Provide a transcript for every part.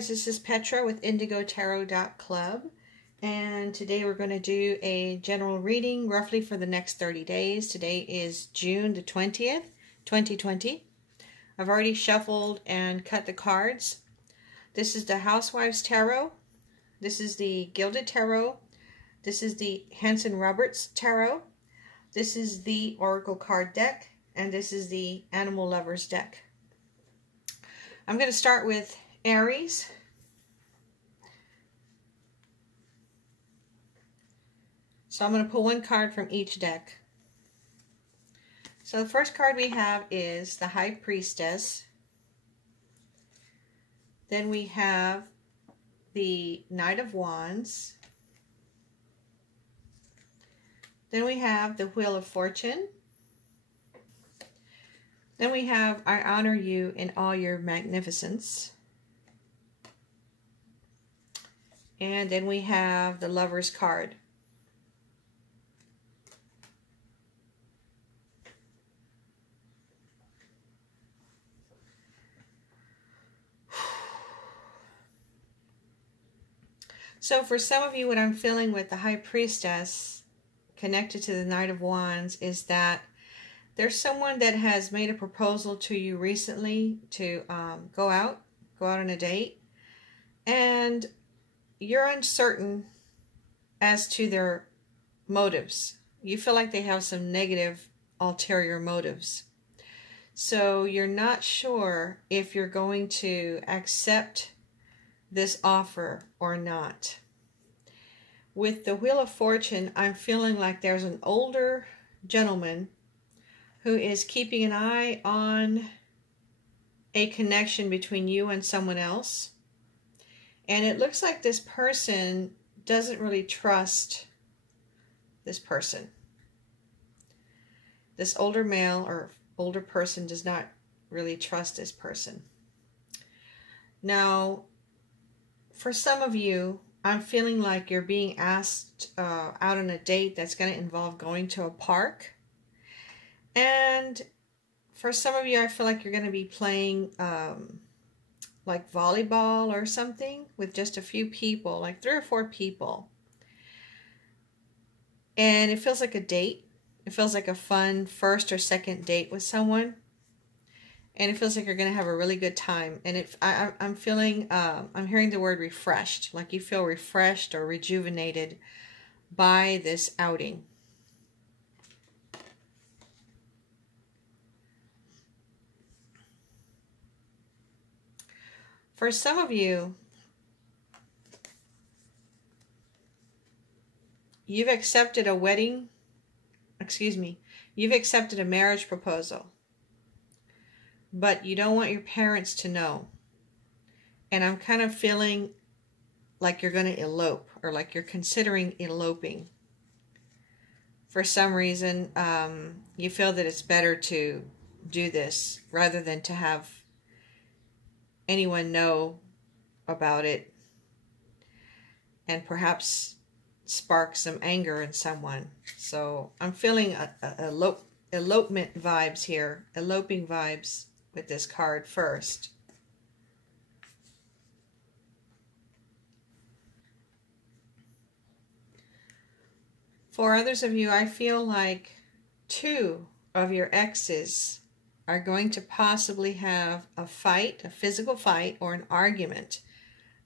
guys, this is Petra with IndigoTarot.club, and today we're going to do a general reading roughly for the next 30 days. Today is June the 20th, 2020. I've already shuffled and cut the cards. This is the Housewives Tarot. This is the Gilded Tarot. This is the Hanson Roberts Tarot. This is the Oracle card deck, and this is the Animal Lovers deck. I'm going to start with Aries. So I'm going to pull one card from each deck. So the first card we have is the High Priestess. Then we have the Knight of Wands. Then we have the Wheel of Fortune. Then we have I Honor You in All Your Magnificence. And then we have the Lover's card. So for some of you, what I'm feeling with the High Priestess connected to the Knight of Wands is that there's someone that has made a proposal to you recently to go out on a date, and you're uncertain as to their motives. You feel like they have some negative ulterior motives. So you're not sure if you're going to accept this offer or not. With the Wheel of Fortune, I'm feeling like there's an older gentleman who is keeping an eye on a connection between you and someone else. And it looks like this person doesn't really trust this person. This older male or older person does not really trust this person. Now, for some of you, I'm feeling like you're being asked out on a date that's going to involve going to a park. And for some of you, I feel like you're going to be playing like volleyball or something with just a few people, like 3 or 4 people. And it feels like a date. It feels like a fun first or second date with someone. And it feels like you're going to have a really good time. And I'm feeling, I'm hearing the word refreshed, like you feel refreshed or rejuvenated by this outing. For some of you, you've accepted a you've accepted a marriage proposal, but you don't want your parents to know. And I'm kind of feeling like you're going to elope, or like you're considering eloping. For some reason, you feel that it's better to do this rather than to have anyone know about it and perhaps spark some anger in someone. So I'm feeling elopement vibes here, eloping vibes with this card first. For others of you, I feel like 2 of your exes are going to possibly have a fight, a physical fight, or an argument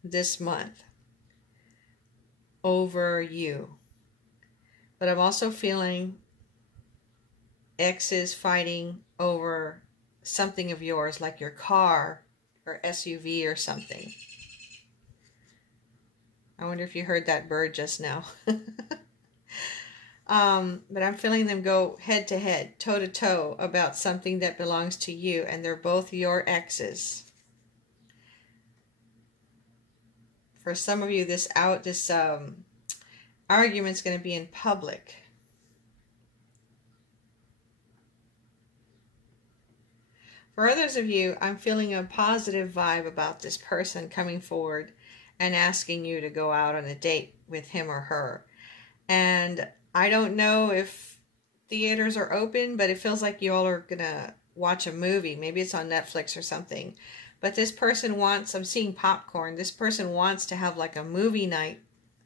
this month over you. But I'm also feeling exes fighting over something of yours, like your car or SUV or something. I wonder if you heard that bird just now. But I'm feeling them go head to head, toe to toe about something that belongs to you, and they're both your exes. For some of you, this argument's going to be in public. For others of you, I'm feeling a positive vibe about this person coming forward and asking you to go out on a date with him or her. And I don't know if theaters are open, but it feels like you all are going to watch a movie. Maybe it's on Netflix or something. But this person wants, I'm seeing popcorn, this person wants to have like a movie night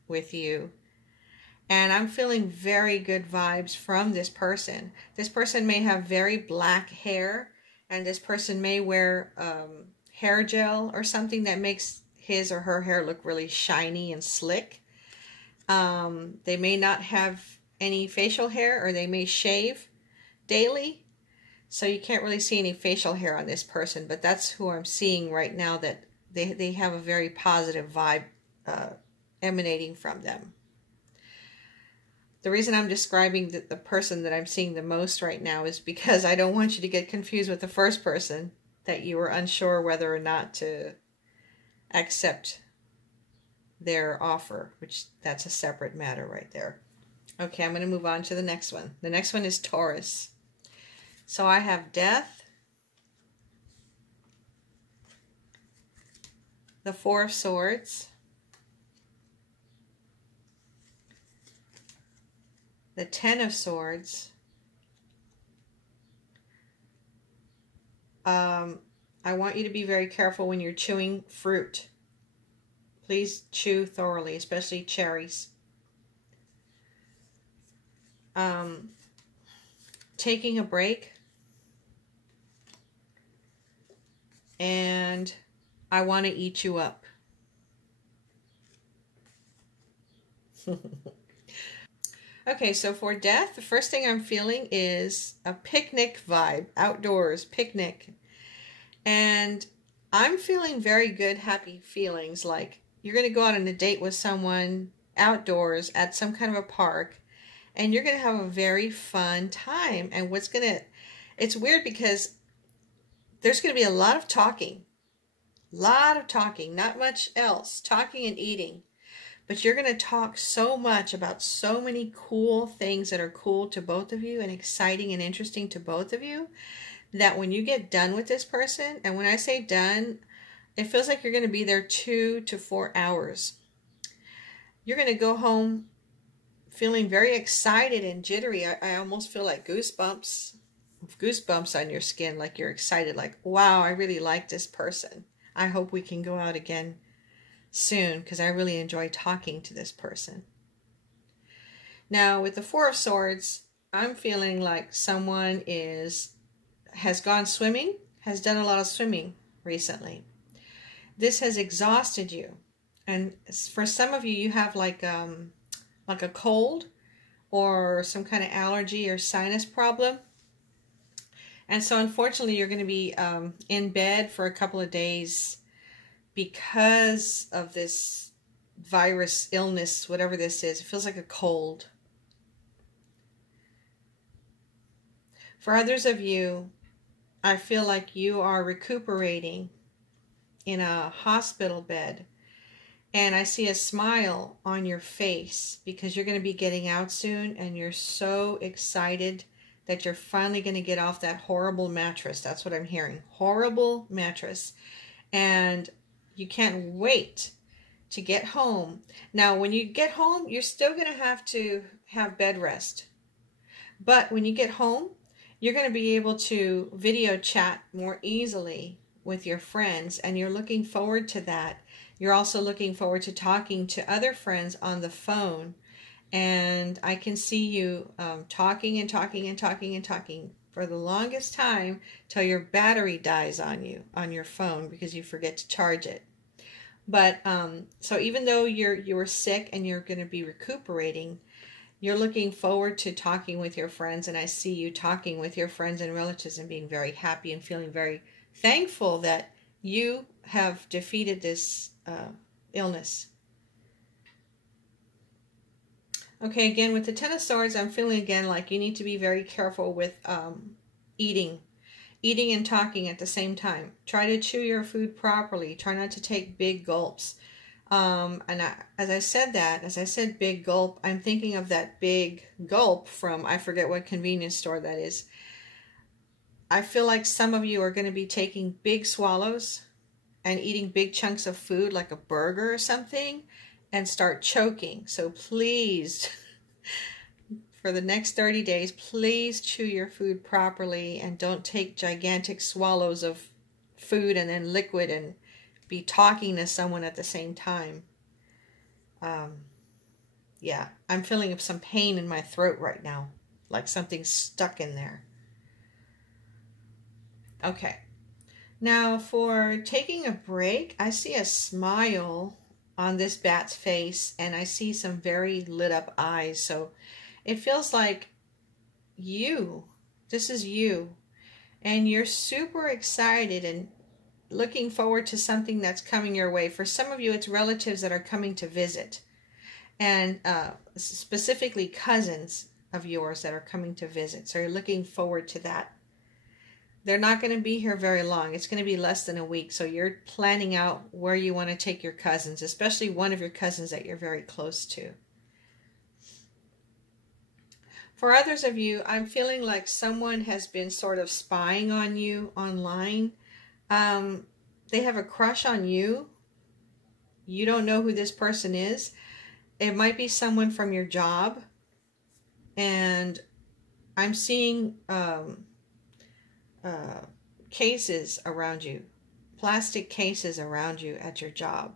with you. And I'm feeling very good vibes from this person. This person may have very black hair, and this person may wear hair gel or something that makes his or her hair look really shiny and slick. They may not have any facial hair, or they may shave daily. So you can't really see any facial hair on this person, but that's who I'm seeing right now, that they have a very positive vibe emanating from them. The reason I'm describing the person that I'm seeing the most right now is because I don't want you to get confused with the first person, that you were unsure whether or not to accept their offer, which that's a separate matter right there. Okay, I'm going to move on to the next one. The next one is Taurus. So I have Death, the Four of Swords, the Ten of Swords, I want you to be very careful when you're chewing fruit. Please chew thoroughly, especially cherries. Taking a break. And I want to eat you up. Okay, so for Death, the first thing I'm feeling is a picnic vibe, outdoors, picnic. And I'm feeling very good, happy feelings, like you're going to go out on a date with someone outdoors at some kind of a park, and you're going to have a very fun time. And it's weird because there's going to be a lot of talking, not much else, talking and eating. But you're going to talk so much about so many cool things that are cool to both of you and exciting and interesting to both of you, that when you get done with this person, and when I say done, it feels like you're going to be there 2 to 4 hours. You're going to go home feeling very excited and jittery. I almost feel like goosebumps on your skin, like you're excited, like, wow, I really like this person. I hope we can go out again soon, because I really enjoy talking to this person. Now with the Four of Swords, I'm feeling like someone has gone swimming, has done a lot of swimming recently. This has exhausted you, and for some of you, you have like a cold or some kind of allergy or sinus problem. And so unfortunately, you're going to be in bed for a couple of days because of this virus, illness, whatever this is. It feels like a cold. For others of you, I feel like you are recuperating in a hospital bed. And I see a smile on your face because you're going to be getting out soon, and you're so excited that you're finally going to get off that horrible mattress. That's what I'm hearing. Horrible mattress. And you can't wait to get home. Now, when you get home, you're still going to have bed rest. But when you get home, you're going to be able to video chat more easily with your friends, and you're looking forward to that. You're also looking forward to talking to other friends on the phone. And I can see you talking and talking and talking and talking for the longest time till your battery dies on your phone because you forget to charge it. But so even though you were sick and you're going to be recuperating, you're looking forward to talking with your friends, and I see you talking with your friends and relatives and being very happy and feeling very thankful that you have defeated this illness. Okay, again, with the Ten of Swords, I'm feeling again like you need to be very careful with eating and talking at the same time. Try to chew your food properly. Try not to take big gulps. As I said big gulp, I'm thinking of that big gulp from, I forget what convenience store that is. I feel like some of you are going to be taking big swallows and eating big chunks of food like a burger or something and start choking. So please, for the next 30 days, please chew your food properly and don't take gigantic swallows of food and then liquid and be talking to someone at the same time. Yeah, I'm feeling some pain in my throat right now, like something's stuck in there. Okay. Now for taking a break, I see a smile on this bat's face, and I see some very lit up eyes. So it feels like this is you, and you're super excited and looking forward to something that's coming your way. For some of you, it's relatives that are coming to visit, and specifically cousins of yours that are coming to visit. So you're looking forward to that. They're not going to be here very long. It's going to be less than a week. So you're planning out where you want to take your cousins, especially one of your cousins that you're very close to. For others of you, I'm feeling like someone has been sort of spying on you online. They have a crush on you. You don't know who this person is. It might be someone from your job. And I'm seeing cases around you, plastic cases around you at your job.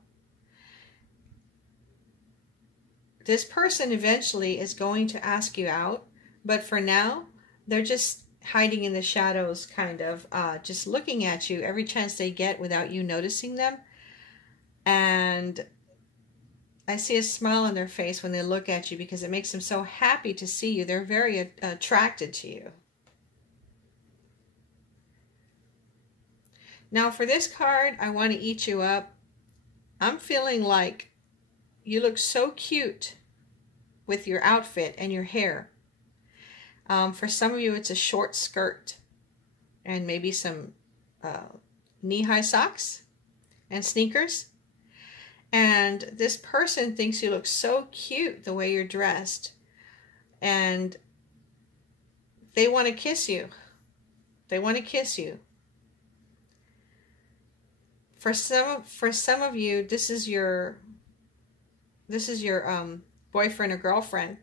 This person eventually is going to ask you out, but for now, they're just hiding in the shadows, kind of, just looking at you every chance they get without you noticing them. And I see a smile on their face when they look at you because it makes them so happy to see you. They're very attracted to you. Now for this card, I want to eat you up. I'm feeling like you look so cute with your outfit and your hair. For some of you, it's a short skirt and maybe some knee-high socks and sneakers. And this person thinks you look so cute the way you're dressed. And they want to kiss you. They want to kiss you. For some of you, this is your boyfriend or girlfriend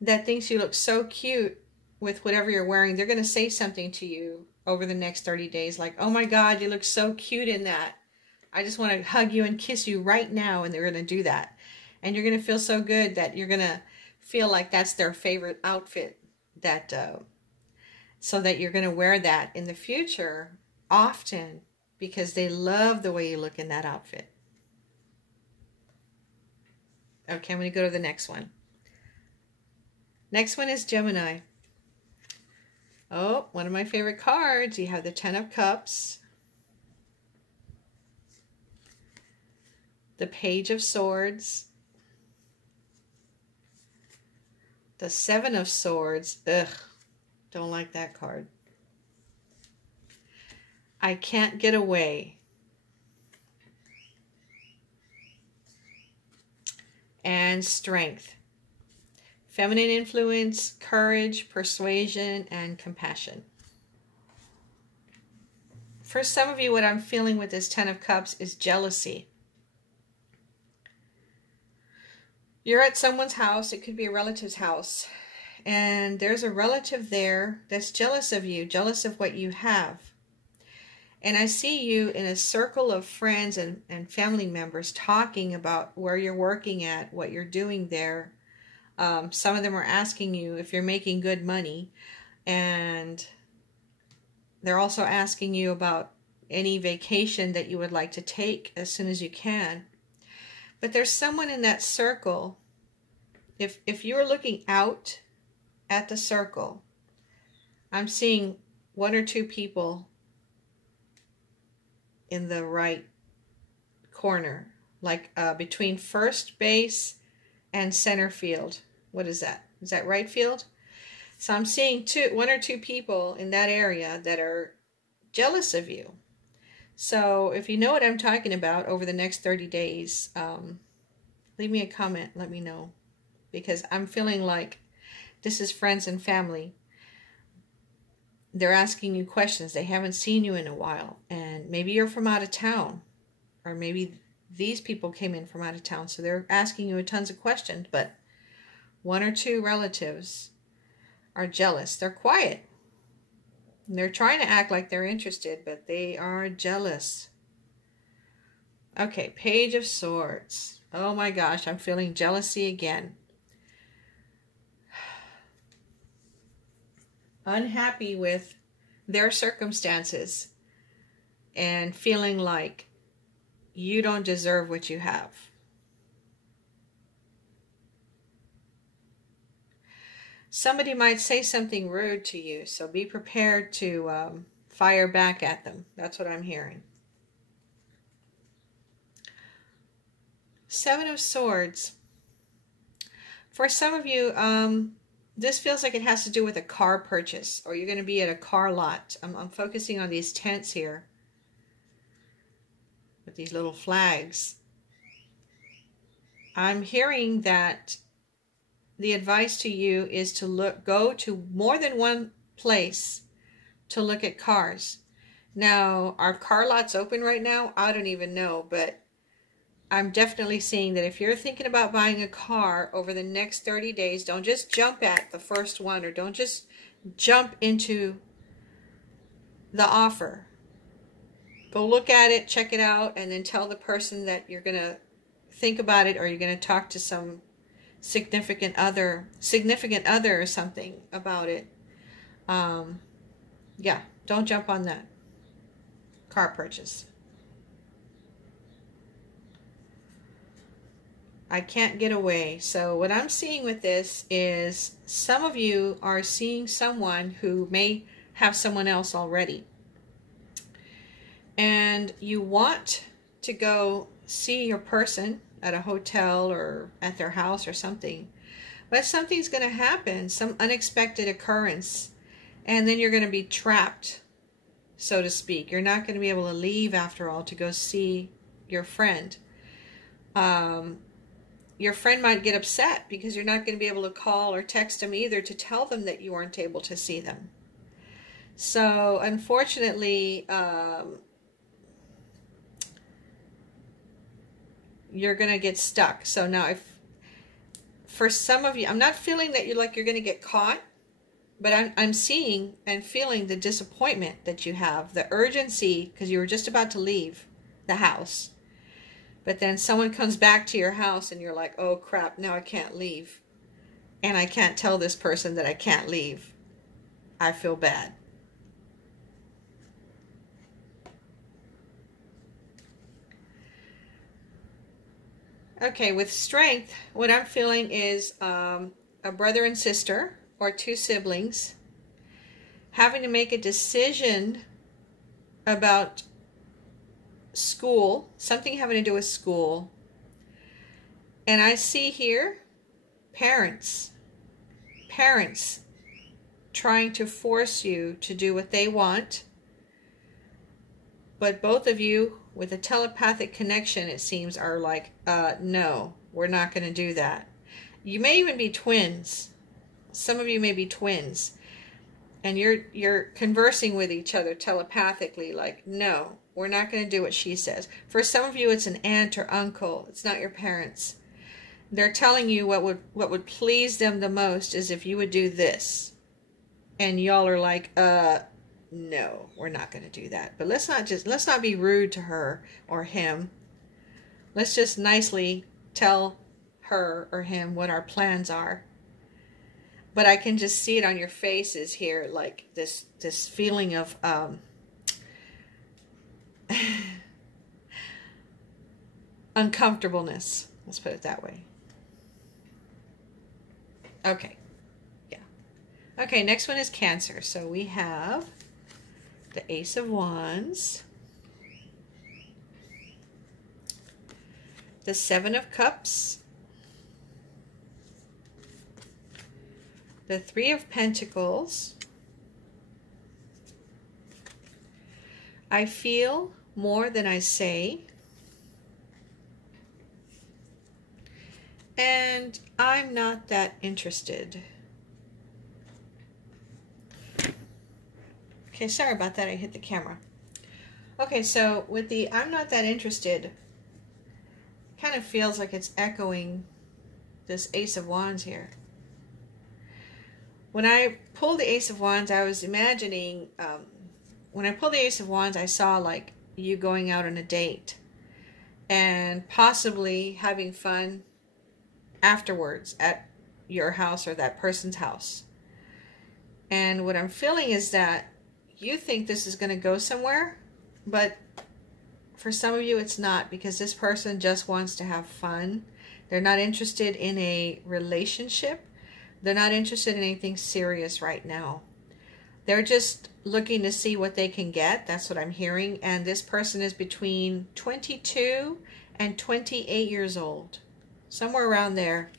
that thinks you look so cute with whatever you're wearing. They're going to say something to you over the next 30 days like, "Oh my God, you look so cute in that. I just want to hug you and kiss you right now." And they're going to do that. And you're going to feel so good that you're going to feel like that's their favorite outfit, that so that you're going to wear that in the future often, because they love the way you look in that outfit. Okay, I'm going to go to the next one. Next one is Gemini. Oh, one of my favorite cards. You have the 10 of Cups, the Page of Swords, the 7 of Swords. Ugh, don't like that card. I can't get away. And Strength. Feminine influence, courage, persuasion, and compassion. For some of you, what I'm feeling with this 10 of Cups is jealousy. You're at someone's house. It could be a relative's house. And there's a relative there that's jealous of you, jealous of what you have. And I see you in a circle of friends and family members talking about where you're working at, what you're doing there. Some of them are asking you if you're making good money. And they're also asking you about any vacation that you would like to take as soon as you can. But there's someone in that circle. If you were looking out at the circle, I'm seeing 1 or 2 people in the right corner, like between first base and center field. What is that? Is that right field? So I'm seeing 1 or 2 people in that area that are jealous of you. So if you know what I'm talking about over the next 30 days, leave me a comment, let me know. Because I'm feeling like this is friends and family. They're asking you questions. They haven't seen you in a while. And maybe you're from out of town. Or maybe these people came in from out of town. So they're asking you tons of questions. But 1 or 2 relatives are jealous. They're quiet. And they're trying to act like they're interested, but they are jealous. Okay, Page of Swords. Oh my gosh, I'm feeling jealousy again. Unhappy with their circumstances and feeling like you don't deserve what you have. Somebody might say something rude to you, so be prepared to fire back at them. That's what I'm hearing. Seven of Swords. For some of you, this feels like it has to do with a car purchase, or you're going to be at a car lot. I'm focusing on these tents here with these little flags. I'm hearing that the advice to you is to go to more than one place to look at cars. Now, are car lots open right now? I don't even know, but I'm definitely seeing that if you're thinking about buying a car over the next 30 days, don't just jump at the first one, or don't just jump into the offer. Go look at it, check it out, and then tell the person that you're going to think about it, or you're going to talk to some significant other or something about it. Yeah, don't jump on that car purchase. I can't get away. So what I'm seeing with this is some of you are seeing someone who may have someone else already. And you want to go see your person at a hotel or at their house or something. But something's going to happen, some unexpected occurrence, and then you're going to be trapped, so to speak. You're not going to be able to leave after all to go see your friend. Your friend might get upset because you're not going to be able to call or text them either to tell them that you weren't able to see them. So unfortunately, you're going to get stuck. So now, if for some of you, I'm not feeling that you're going to get caught, but I'm seeing and feeling the disappointment that you have, the urgency, because you were just about to leave the house. But then someone comes back to your house and you're like, oh crap, now I can't leave. And I can't tell this person that I can't leave. I feel bad. Okay, with Strength, what I'm feeling is a brother and sister, or two siblings, having to make a decision about school, something having to do with school. And I see here parents trying to force you to do what they want, but both of you with a telepathic connection, it seems, are like, no, we're not going to do that. You may even be twins. Some of you may be twins, and you're conversing with each other telepathically, like, no, we're not going to do what she says. For some of you, it's an aunt or uncle. It's not your parents. They're telling you what would please them the most is if you would do this. And y'all are like, no, we're not going to do that. But let's not be rude to her or him. Let's just nicely tell her or him what our plans are. But I can just see it on your faces here, like this feeling of uncomfortableness. Let's put it that way. Okay. Yeah. Okay, next one is Cancer. So we have the Ace of Wands, the Seven of Cups, the Three of Pentacles. I feel more than I say. And I'm not that interested. Okay, sorry about that. I hit the camera. Okay, so with the I'm not that interested, kind of feels like it's echoing this Ace of Wands here. When I pulled the Ace of Wands, I was imagining, when I pulled the Ace of Wands, I saw like you going out on a date and possibly having fun afterwards at your house or that person's house. And what I'm feeling is that you think this is going to go somewhere, but for some of you it's not, because this person just wants to have fun. They're not interested in a relationship. They're not interested in anything serious right now. They're just looking to see what they can get. That's what I'm hearing. And this person is between 22 and 28 years old. Somewhere around there.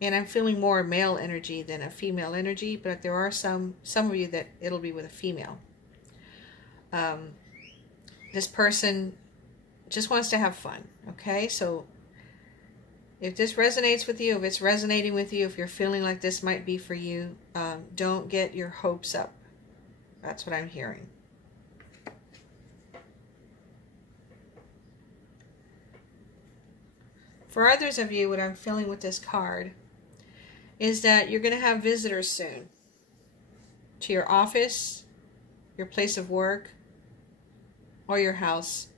And I'm feeling more male energy than a female energy, but there are some of you that it'll be with a female. This person just wants to have fun, okay? So if this resonates with you, if it's resonating with you, if you're feeling like this might be for you, don't get your hopes up. That's what I'm hearing. For others of you, what I'm feeling with this card is that you're going to have visitors soon to your office, your place of work, or your house,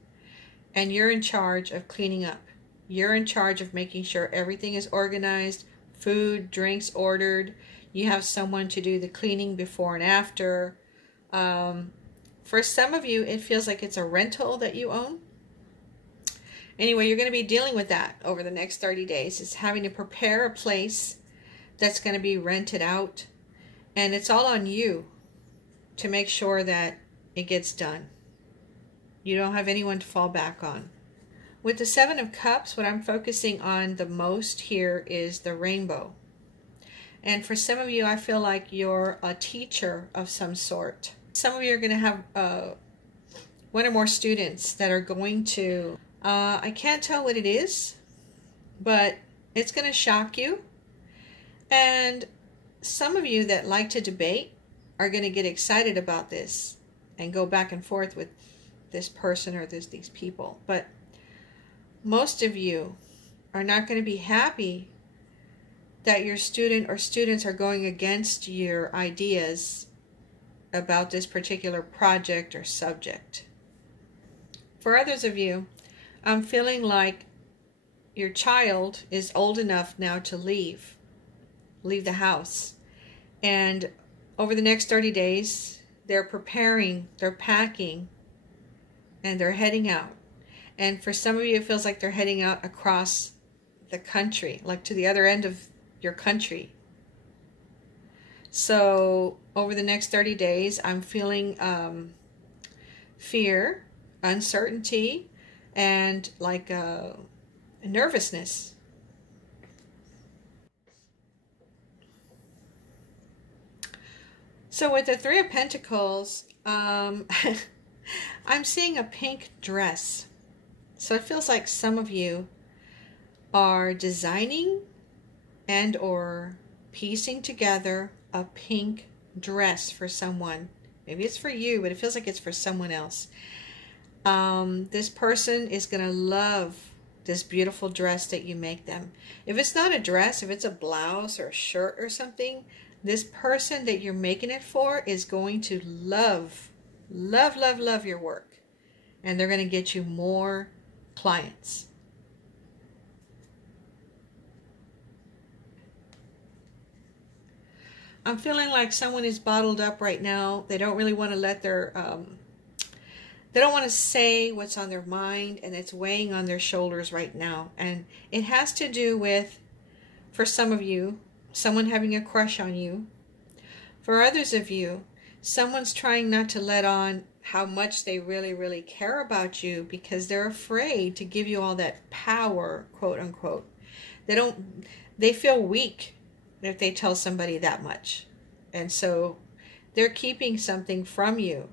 and you're in charge of cleaning up. You're in charge of making sure everything is organized, food, drinks ordered. You have someone to do the cleaning before and after. For some of you, it feels like it's a rental that you own. Anyway, you're going to be dealing with that over the next 30 days. It's having to prepare a place that's going to be rented out. And it's all on you to make sure that it gets done. You don't have anyone to fall back on. With the Seven of Cups, what I'm focusing on the most here is the rainbow. And for some of you, I feel like you're a teacher of some sort. Some of you are going to have one or more students that are going to, I can't tell what it is, but it's going to shock you. And some of you that like to debate are going to get excited about this and go back and forth with this person or these people. But most of you are not going to be happy that your student or students are going against your ideas about this particular project or subject. For others of you, I'm feeling like your child is old enough now to leave the house. And over the next 30 days, they're preparing, they're packing, and they're heading out. And for some of you, it feels like they're heading out across the country, like to the other end of your country. So over the next 30 days, I'm feeling fear, uncertainty, and like nervousness. So with the Three of Pentacles, I'm seeing a pink dress. So it feels like some of you are designing and or piecing together a pink dress for someone. Maybe it's for you, but it feels like it's for someone else. This person is going to love this beautiful dress that you make them. If it's not a dress, if it's a blouse or a shirt or something, this person that you're making it for is going to love your work. And they're going to get you more clients. I'm feeling like someone is bottled up right now. They don't really want to let their, they don't want to say what's on their mind, and it's weighing on their shoulders right now. And it has to do with, for some of you, someone having a crush on you. For others of you, someone's trying not to let on how much they really care about you because they're afraid to give you all that power, quote unquote. They feel weak if they tell somebody that much. And so they're keeping something from you.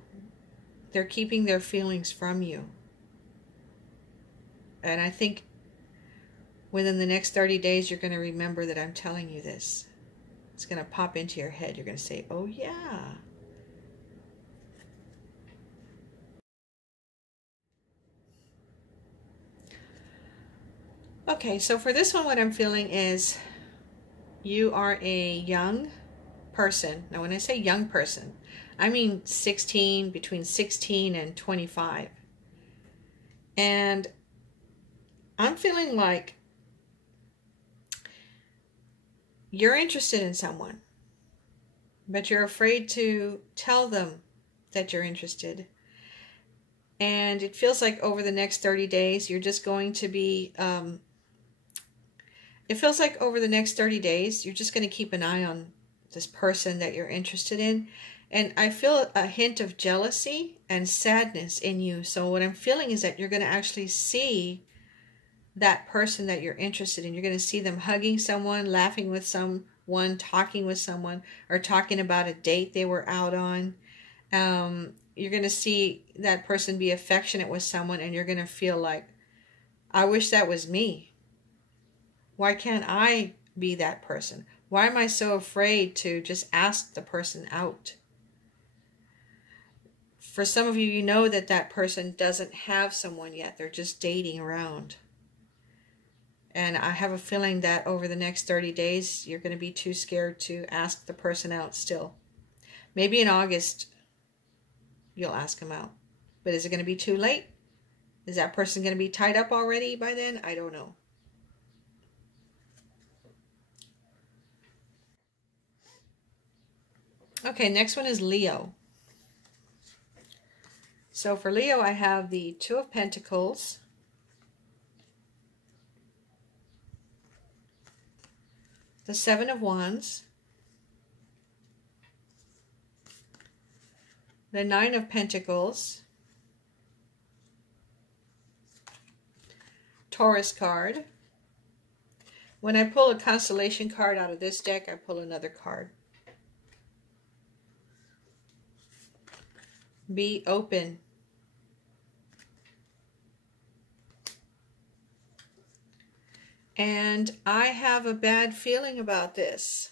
They're keeping their feelings from you. And I think within the next 30 days, you're going to remember that I'm telling you this. It's going to pop into your head. You're going to say, oh yeah. Okay, so for this one, what I'm feeling is you are a young person. Now, when I say young person, I mean 16, between 16 and 25. And I'm feeling like you're interested in someone, but you're afraid to tell them that you're interested. And it feels like over the next 30 days, you're just going to be, it feels like over the next 30 days, you're just going to keep an eye on this person that you're interested in. And I feel a hint of jealousy and sadness in you. So what I'm feeling is that you're going to actually see that person that you're interested in. You're going to see them hugging someone, laughing with someone, talking with someone, or talking about a date they were out on. You're going to see that person be affectionate with someone, and you're going to feel like, I wish that was me. Why can't I be that person? Why am I so afraid to just ask the person out? For some of you, you know that that person doesn't have someone yet. They're just dating around. And I have a feeling that over the next 30 days, you're going to be too scared to ask the person out still. Maybe in August, you'll ask them out. But is it going to be too late? Is that person going to be tied up already by then? I don't know. Okay, next one is Leo. So for Leo, I have the Two of Pentacles, the Seven of Wands, the Nine of Pentacles, Taurus card. When I pull a constellation card out of this deck, I pull another card. Be open. And I have a bad feeling about this.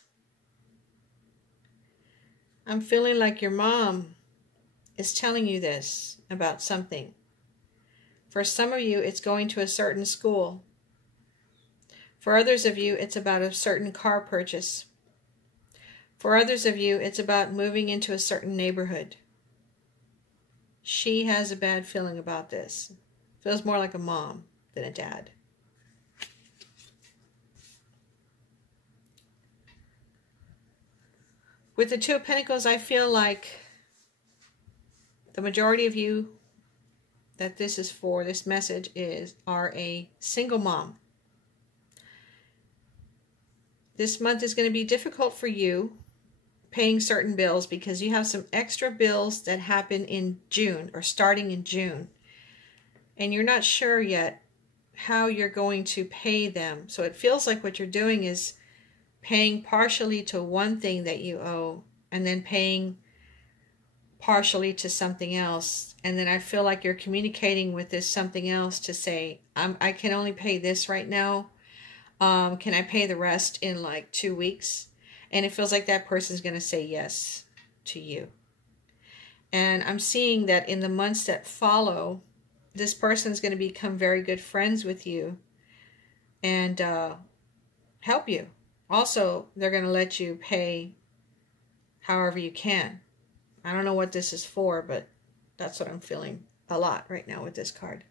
I'm feeling like your mom is telling you this about something. For some of you, it's going to a certain school. For others of you, it's about a certain car purchase. For others of you, it's about moving into a certain neighborhood. She has a bad feeling about this. Feels more like a mom than a dad. With the Two of Pentacles, I feel like the majority of you that this is for, this message are a single mom. This month is going to be difficult for you paying certain bills because you have some extra bills that happen in June or starting in June. And you're not sure yet how you're going to pay them. So it feels like what you're doing is paying partially to one thing that you owe and then paying partially to something else. And then I feel like you're communicating with this something else to say, I can only pay this right now. Can I pay the rest in like 2 weeks? And it feels like that person's going to say yes to you. And I'm seeing that in the months that follow, this person's going to become very good friends with you and help you. Also, they're going to let you pay however you can. I don't know what this is for, but that's what I'm feeling a lot right now with this card.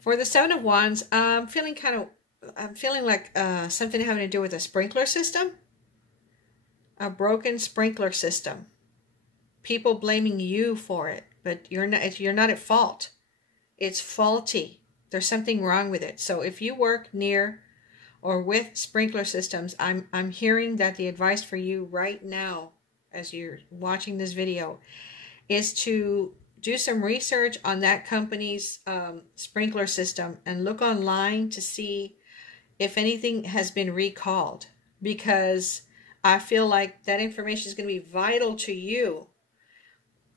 For the Seven of Wands, I'm feeling like something having to do with a sprinkler system. A broken sprinkler system. People blaming you for it, but you're not at fault. It's faulty. There's something wrong with it. So if you work near or with sprinkler systems, I'm hearing that the advice for you right now, as you're watching this video, is to do some research on that company's sprinkler system and look online to see if anything has been recalled, because I feel like that information is going to be vital to you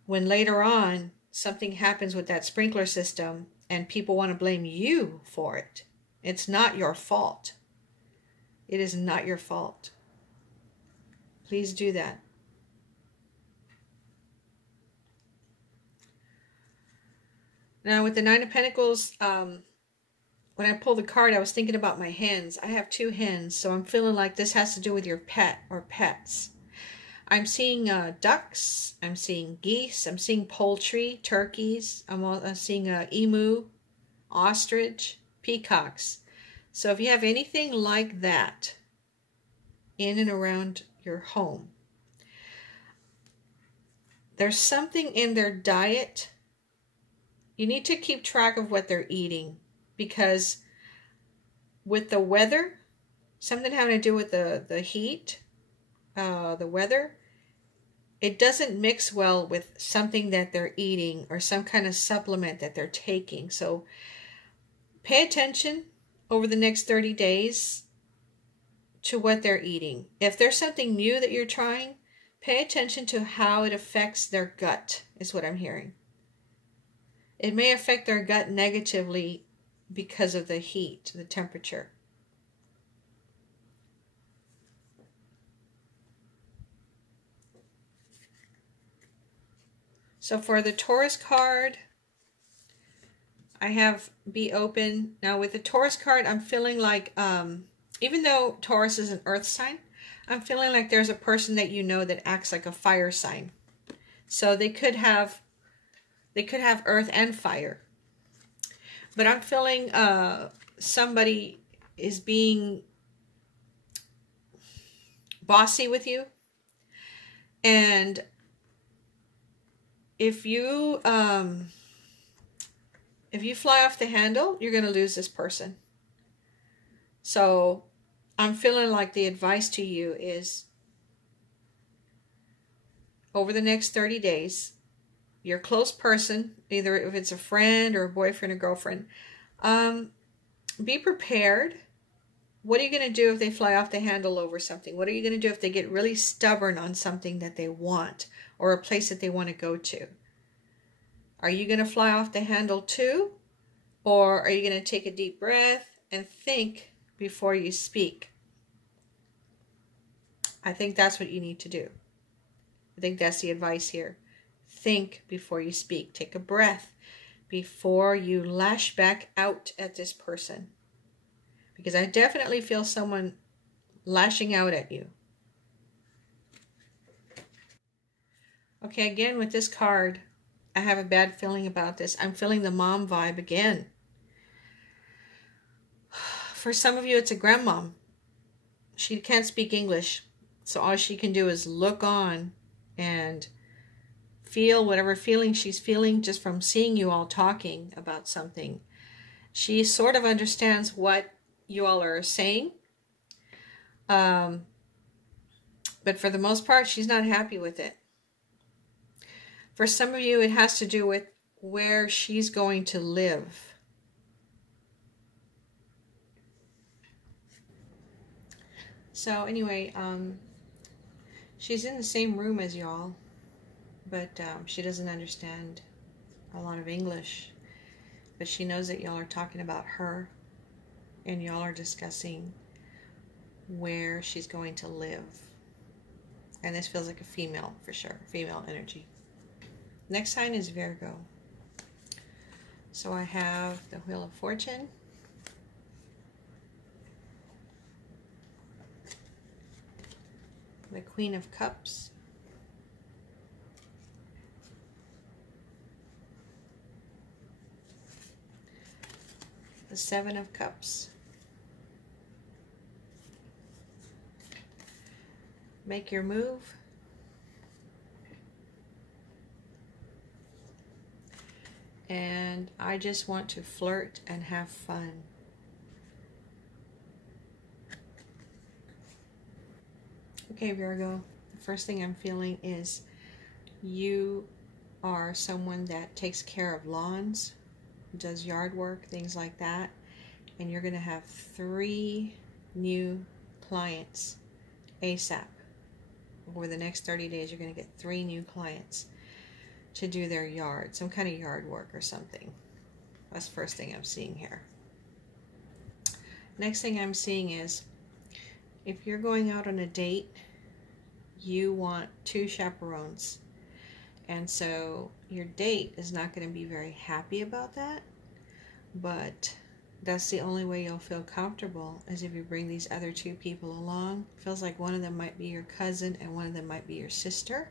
when later on something happens with that sprinkler system and people want to blame you for it. It's not your fault. It is not your fault. Please do that. Now with the Nine of Pentacles, when I pulled the card, I was thinking about my hens. I have 2 hens, so I'm feeling like this has to do with your pet or pets. I'm seeing ducks, I'm seeing geese, I'm seeing poultry, turkeys, I'm seeing emu, ostrich, peacocks. So if you have anything like that in and around your home, there's something in their diet. You need to keep track of what they're eating, because with the weather, something having to do with the heat, the weather, it doesn't mix well with something that they're eating or some kind of supplement that they're taking. So pay attention over the next 30 days to what they're eating. If there's something new that you're trying, pay attention to how it affects their gut, is what I'm hearing. It may affect their gut negatively because of the heat, the temperature. So for the Taurus card, I have be open. Now with the Taurus card, I'm feeling like, even though Taurus is an earth sign, I'm feeling like there's a person that you know that acts like a fire sign. So they could have earth and fire. But I'm feeling somebody is being bossy with you. And if you fly off the handle, you're going to lose this person. So I'm feeling like the advice to you is, over the next 30 days, your close person, either if it's a friend or a boyfriend or girlfriend, be prepared. What are you going to do if they fly off the handle over something? What are you going to do if they get really stubborn on something that they want, or a place that they want to go to? Are you going to fly off the handle too? Or are you going to take a deep breath and think before you speak? I think that's what you need to do. I think that's the advice here. Think before you speak. Take a breath before you lash back out at this person. Because I definitely feel someone lashing out at you. Okay, again with this card, I have a bad feeling about this. I'm feeling the mom vibe again. For some of you, it's a grandmom. She can't speak English, so all she can do is look on and feel whatever feeling she's feeling just from seeing you all talking about something. She sort of understands what you all are saying, but for the most part, she's not happy with it. For some of you, it has to do with where she's going to live. So anyway, she's in the same room as y'all, but she doesn't understand a lot of English. But she knows that y'all are talking about her, and y'all are discussing where she's going to live. And this feels like a female for sure, female energy. Next sign is Virgo. So I have the Wheel of Fortune, the Queen of Cups, the Seven of Cups. Make your move. And I just want to flirt and have fun. Okay, Virgo, the first thing I'm feeling is you are someone that takes care of lawns, does yard work, things like that, and you're going to have 3 new clients ASAP. Over the next 30 days, you're going to get 3 new clients to do their yard, some kind of yard work or something. That's the first thing I'm seeing here. Next thing I'm seeing is, if you're going out on a date, you want 2 chaperones. And so your date is not going to be very happy about that, but that's the only way you'll feel comfortable, is if you bring these other two people along. Feels like one of them might be your cousin and one of them might be your sister.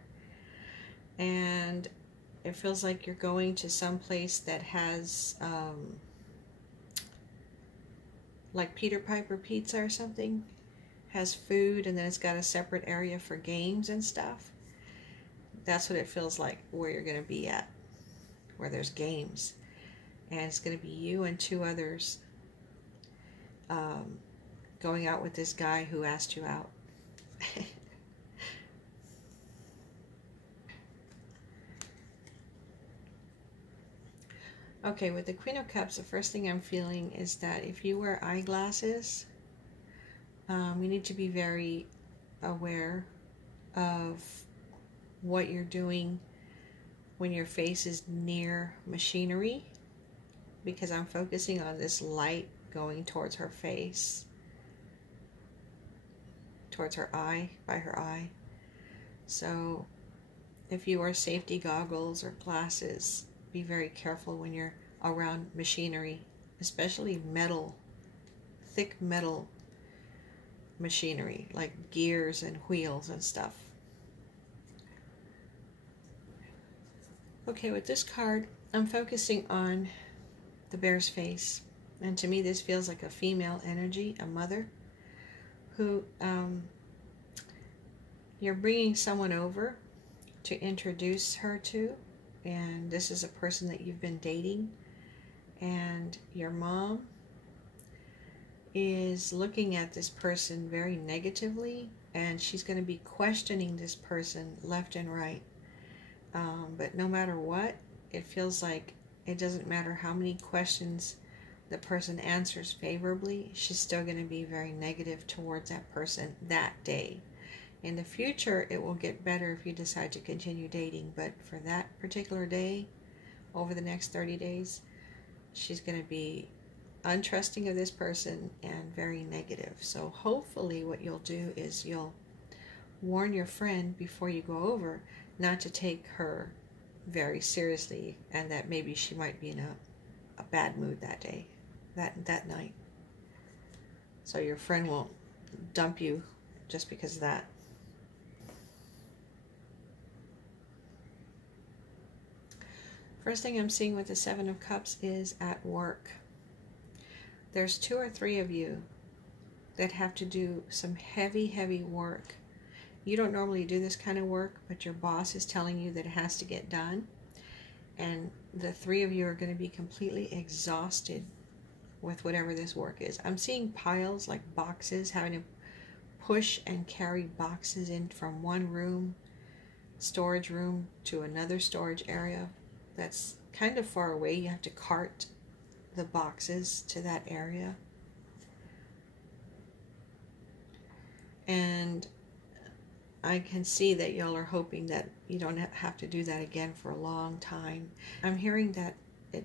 And it feels like you're going to some place that has like Peter Piper Pizza or something. Has food, and then it's got a separate area for games and stuff. That's what it feels like where you're going to be at, where there's games. And it's going to be you and two others going out with this guy who asked you out. Okay, with the Queen of Cups, the first thing I'm feeling is that if you wear eyeglasses, you need to be very aware of what you're doing when your face is near machinery, because I'm focusing on this light going towards her face, towards her eye, by her eye. So if you wear safety goggles or glasses, be very careful when you're around machinery, especially metal, thick metal machinery, like gears and wheels and stuff. Okay, with this card, I'm focusing on the bear's face. And to me, this feels like a female energy, a mother, who you're bringing someone over to introduce her to. And this is a person that you've been dating. And your mom is looking at this person very negatively. And she's going to be questioning this person left and right. But no matter what, it feels like it doesn't matter how many questions the person answers favorably, she's still going to be very negative towards that person that day. In the future, it will get better if you decide to continue dating, but for that particular day, over the next 30 days, she's going to be untrusting of this person and very negative. So hopefully what you'll do is you'll warn your friend before you go over not to take her very seriously, and that maybe she might be in a bad mood that day, that night. So your friend won't dump you just because of that. First thing I'm seeing with the Seven of Cups is at work. There's 2 or 3 of you that have to do some heavy work. You don't normally do this kind of work, but your boss is telling you that it has to get done. And the 3 of you are going to be completely exhausted with whatever this work is. I'm seeing piles like boxes, having to push and carry boxes in from one room, storage room, to another storage area that's kind of far away. You have to cart the boxes to that area. And I can see that y'all are hoping that you don't have to do that again for a long time. I'm hearing that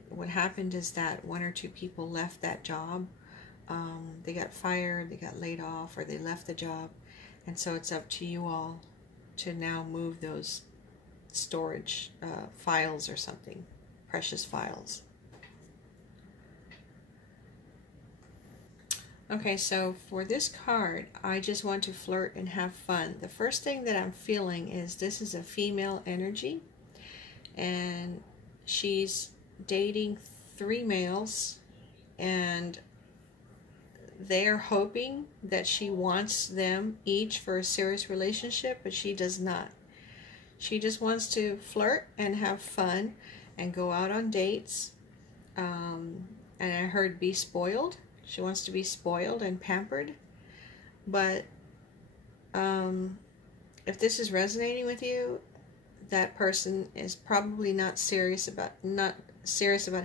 what happened is that 1 or 2 people left that job. They got fired, they got laid off, or they left the job. And so it's up to you all to now move those storage files or something, precious files. Okay, so for this card, I just want to flirt and have fun. The first thing that I'm feeling is this is a female energy, and she's dating 3 males, and they're hoping that she wants them each for a serious relationship, but she does not. She just wants to flirt and have fun and go out on dates. And I heard be spoiled. She wants to be spoiled and pampered. But if this is resonating with you, that person is probably not serious about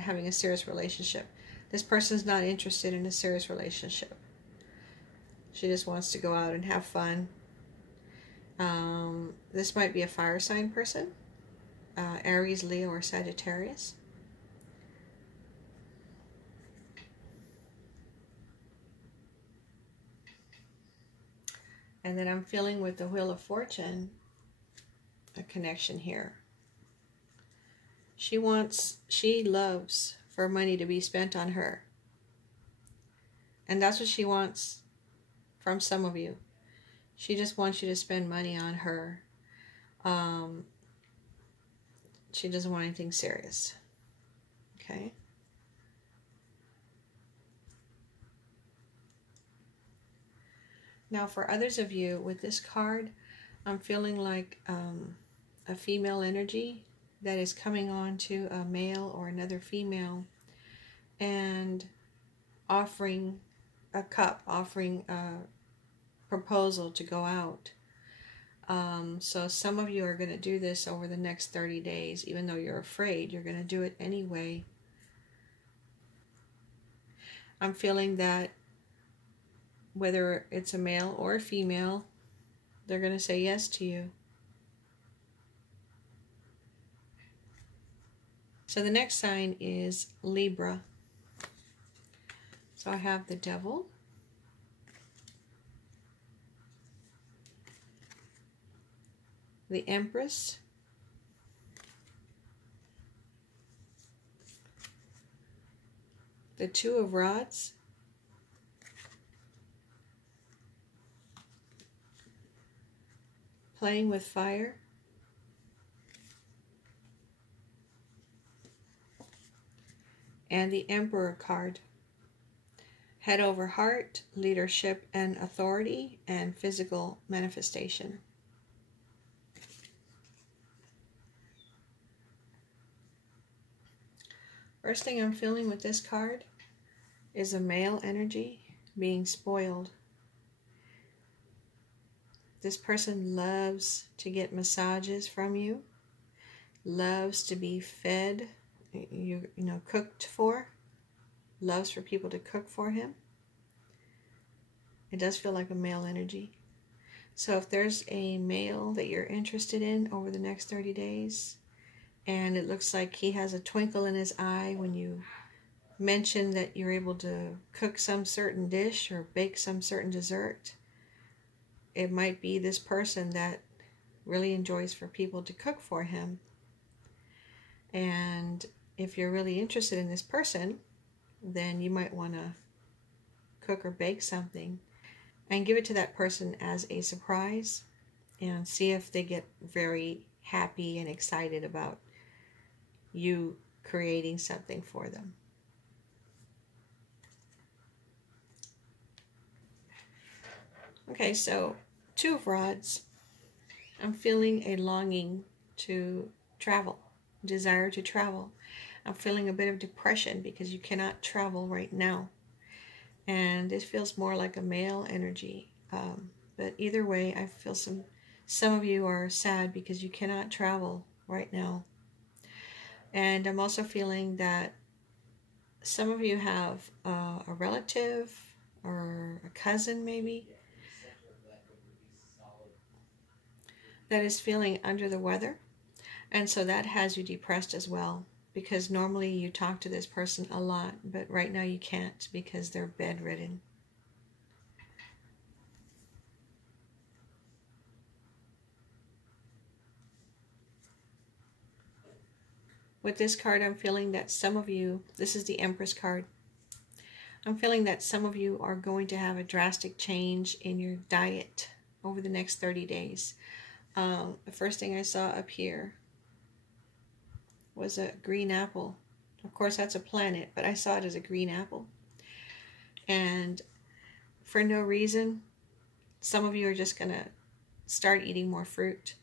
having a serious relationship. This person's not interested in a serious relationship. She just wants to go out and have fun. This might be a fire sign person, Aries, Leo, or Sagittarius. And then I'm feeling with the Wheel of Fortune a connection here. She loves for money to be spent on her. And that's what she wants from some of you. She just wants you to spend money on her. She doesn't want anything serious. Okay. Now for others of you with this card, I'm feeling like a female energy that is coming on to a male or another female and offering a cup, offering a proposal to go out. So some of you are going to do this over the next 30 days. Even though you're afraid, you're going to do it anyway. I'm feeling that whether it's a male or a female, they're going to say yes to you. So the next sign is Libra. So I have the Devil, the Empress, the Two of Rods, playing with fire, and the Emperor card. Head over heart, leadership and authority, and physical manifestation. First thing I'm feeling with this card is a male energy being spoiled. This person loves to get massages from you, loves to be fed, you know, cooked for, loves for people to cook for him. It does feel like a male energy. So if there's a male that you're interested in over the next 30 days, and it looks like he has a twinkle in his eye when you mention that you're able to cook some certain dish or bake some certain dessert, it might be this person that really enjoys for people to cook for him. And if you're really interested in this person, then you might want to cook or bake something and give it to that person as a surprise and see if they get very happy and excited about you creating something for them. Okay, so Two of Rods. I'm feeling a longing to travel, desire to travel. I'm feeling a bit of depression because you cannot travel right now. And this feels more like a male energy. But either way, I feel some of you are sad because you cannot travel right now. And I'm also feeling that some of you have a relative or a cousin maybe that is feeling under the weather. And so that has you depressed as well, because normally you talk to this person a lot, but right now you can't because they're bedridden. With this card, I'm feeling that some of you, this is the Empress card, I'm feeling that some of you are going to have a drastic change in your diet over the next 30 days. The first thing I saw up here was a green apple. Of course, that's a planet, but I saw it as a green apple. And for no reason, some of you are just going to start eating more fruit.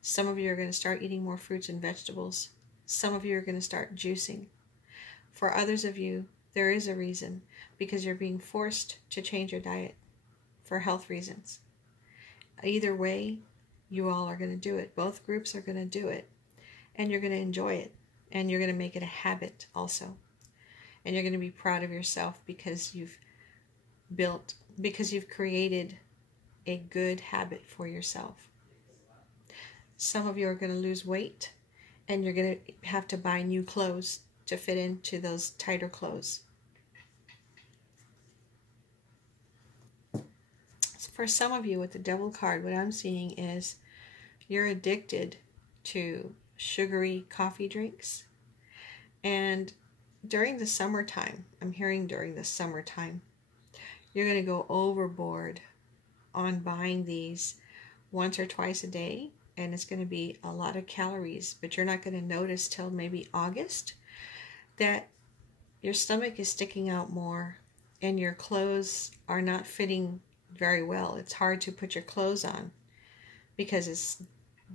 Some of you are going to start eating more fruits and vegetables. Some of you are going to start juicing. For others of you, there is a reason, because you're being forced to change your diet for health reasons. Either way, you all are going to do it. Both groups are going to do it. And you're going to enjoy it. And you're going to make it a habit also. And you're going to be proud of yourself because you've created a good habit for yourself. Some of you are going to lose weight, and you're going to have to buy new clothes to fit into those tighter clothes. For some of you with the Devil card, what I'm seeing is you're addicted to sugary coffee drinks. And during the summertime, I'm hearing during the summertime, you're going to go overboard on buying these once or twice a day, and it's going to be a lot of calories, but you're not going to notice till maybe August that your stomach is sticking out more and your clothes are not fitting very well. It's hard to put your clothes on because it's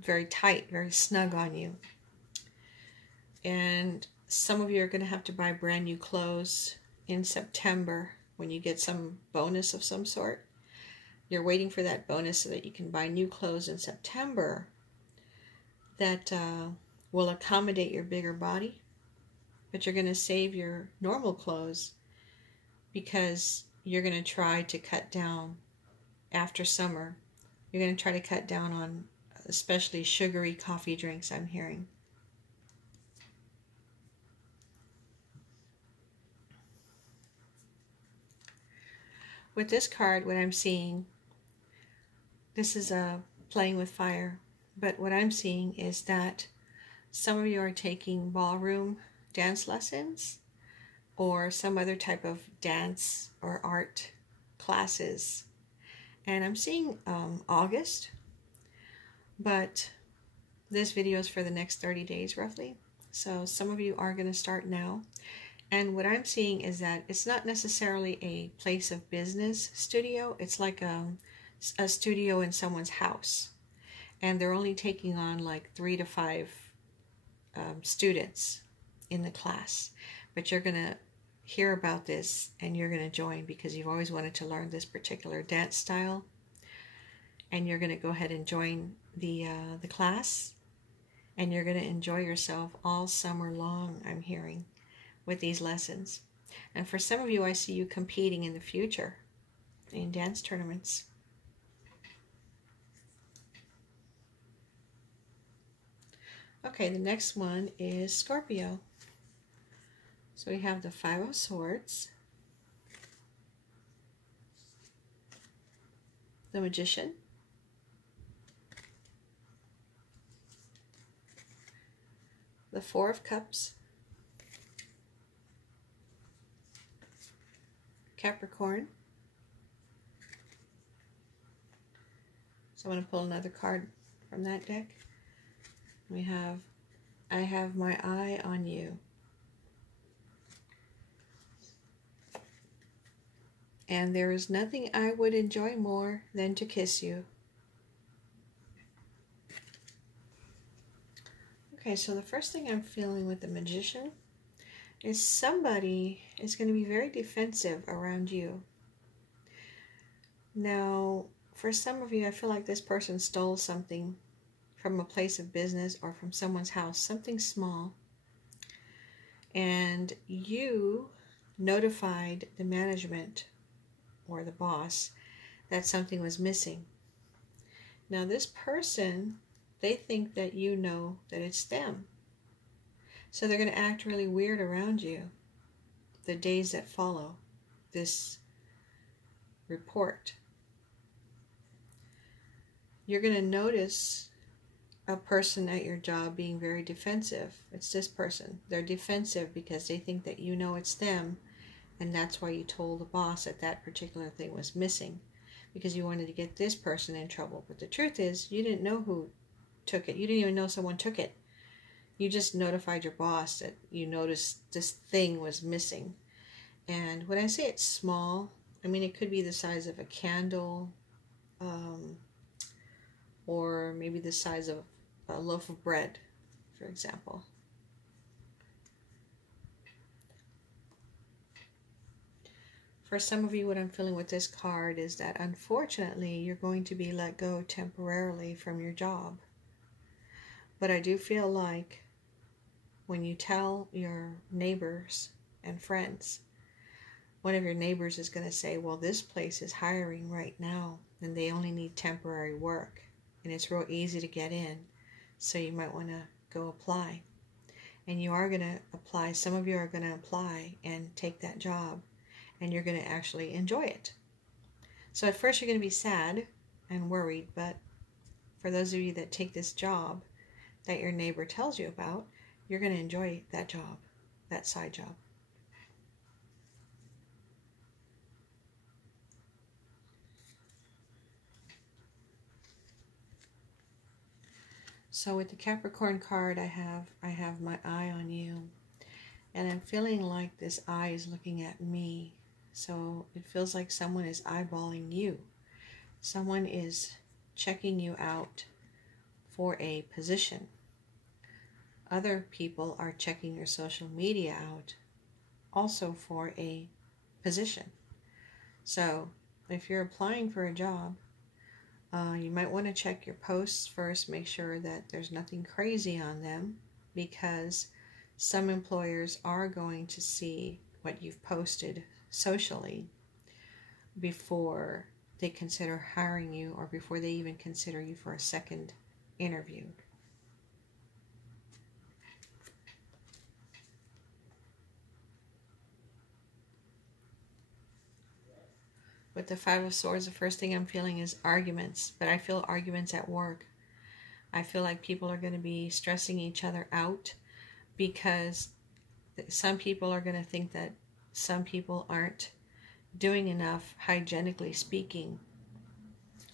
very tight, very snug on you. And some of you are going to have to buy brand new clothes in September when you get some bonus of some sort. You're waiting for that bonus so that you can buy new clothes in September that will accommodate your bigger body, but you're going to save your normal clothes because you're going to try to cut down after summer. You're going to try to cut down on especially sugary coffee drinks, I'm hearing. With this card, what I'm seeing, this is playing with fire, but what I'm seeing is that some of you are taking ballroom dance lessons or some other type of dance or art classes. And I'm seeing August, but this video is for the next 30 days roughly. So some of you are going to start now. And what I'm seeing is that it's not necessarily a place of business studio. It's like a studio in someone's house. And they're only taking on like 3 to 5 students in the class. But you're going to hear about this and you're going to join because you've always wanted to learn this particular dance style. And you're going to go ahead and join the class. And you're going to enjoy yourself all summer long, I'm hearing, with these lessons. And for some of you, I see you competing in the future in dance tournaments. Okay, the next one is Scorpio. So we have the Five of Swords, the Magician, the Four of Cups, Capricorn. So I'm going to pull another card from that deck. We have, I have my eye on you. And there is nothing I would enjoy more than to kiss you. Okay, so the first thing I'm feeling with the Magician is somebody is going to be very defensive around you. Now, for some of you, I feel like this person stole something from a place of business or from someone's house, something small, and you notified the management or the boss that something was missing. Now this person, they think that you know that it's them. So they're going to act really weird around you the days that follow this report. You're going to notice a person at your job being very defensive. It's this person. They're defensive because they think that you know it's them, and that's why you told the boss that that particular thing was missing, because you wanted to get this person in trouble. But the truth is, you didn't know who took it. You didn't even know someone took it. You just notified your boss that you noticed this thing was missing. And when I say it's small, I mean it could be the size of a candle, or maybe the size of a loaf of bread, for example. For some of you, what I'm feeling with this card is that unfortunately you're going to be let go temporarily from your job. But I do feel like when you tell your neighbors and friends, one of your neighbors is going to say, well, this place is hiring right now and they only need temporary work and it's real easy to get in, so you might want to go apply. And you are going to apply. Some of you are going to apply and take that job, and you're going to actually enjoy it. So at first you're going to be sad and worried, but for those of you that take this job that your neighbor tells you about, you're going to enjoy that job, that side job. So with the Capricorn card, I have my eye on you. And I'm feeling like this eye is looking at me. So it feels like someone is eyeballing you. Someone is checking you out for a position. Other people are checking your social media out also for a position. So if you're applying for a job, you might want to check your posts first, make sure that there's nothing crazy on them, because some employers are going to see what you've posted socially before they consider hiring you or before they even consider you for a second interview. With the Five of Swords, the first thing I'm feeling is arguments, but I feel arguments at work. I feel like people are going to be stressing each other out because some people are going to think that some people aren't doing enough, hygienically speaking,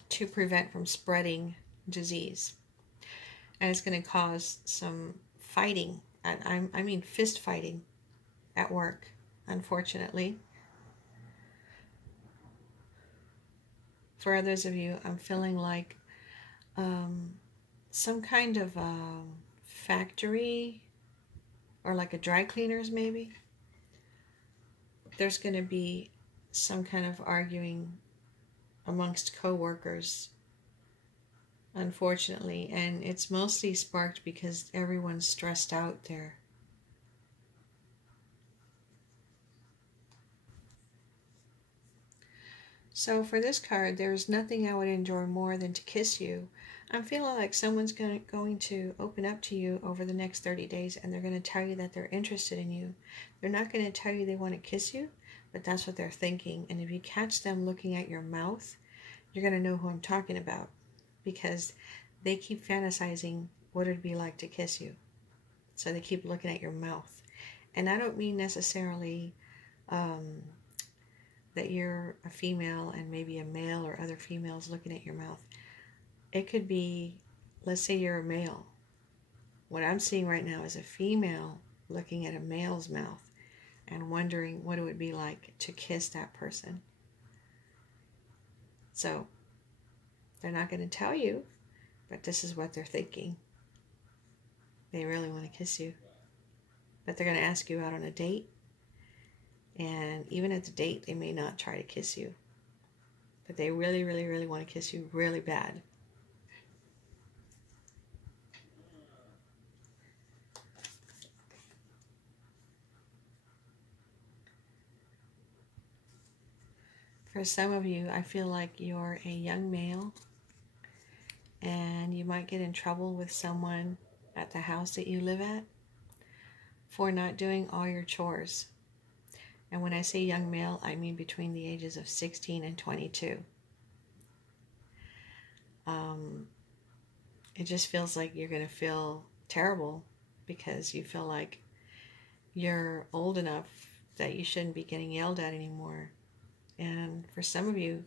to prevent from spreading disease. And it's going to cause some fighting, and I mean fist fighting at work, unfortunately. For others of you, I'm feeling like some kind of factory or like a dry cleaners maybe. There's going to be some kind of arguing amongst co-workers, unfortunately, and it's mostly sparked because everyone's stressed out there. So for this card, there's nothing I would enjoy more than to kiss you. I'm feeling like someone's going to open up to you over the next 30 days, and they're going to tell you that they're interested in you. They're not going to tell you they want to kiss you, but that's what they're thinking. And if you catch them looking at your mouth, you're going to know who I'm talking about, because they keep fantasizing what it'd be like to kiss you. So they keep looking at your mouth. And I don't mean necessarily that you're a female and maybe a male or other females looking at your mouth. It could be, let's say you're a male. What I'm seeing right now is a female looking at a male's mouth and wondering what it would be like to kiss that person. So they're not going to tell you, but this is what they're thinking. They really want to kiss you. But they're going to ask you out on a date. And even at the date, they may not try to kiss you. But they really, really, really want to kiss you really bad. For some of you, I feel like you're a young male and you might get in trouble with someone at the house that you live at for not doing all your chores. And when I say young male, I mean between the ages of 16 and 22. It just feels like you're going to feel terrible because you feel like you're old enough that you shouldn't be getting yelled at anymore. And for some of you,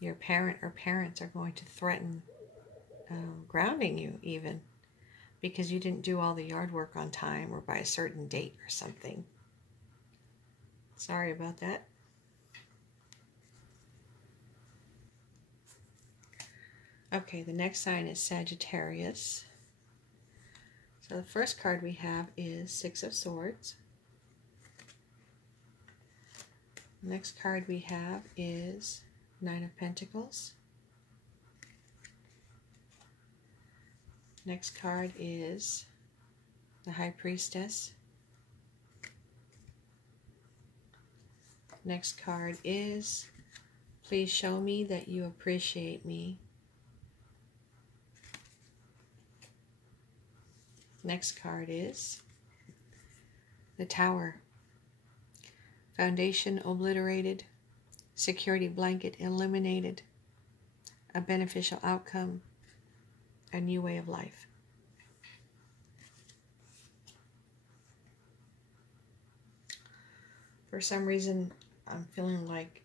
your parent or parents are going to threaten grounding you even because you didn't do all the yard work on time or by a certain date or something. Sorry about that. Okay, the next sign is Sagittarius. So the first card we have is Six of Swords. The next card we have is Nine of Pentacles. Next card is the High Priestess. Next card is Please show me that you appreciate me. Next card is the Tower. Foundation obliterated, security blanket eliminated, a beneficial outcome, a new way of life. For some reason, I'm feeling like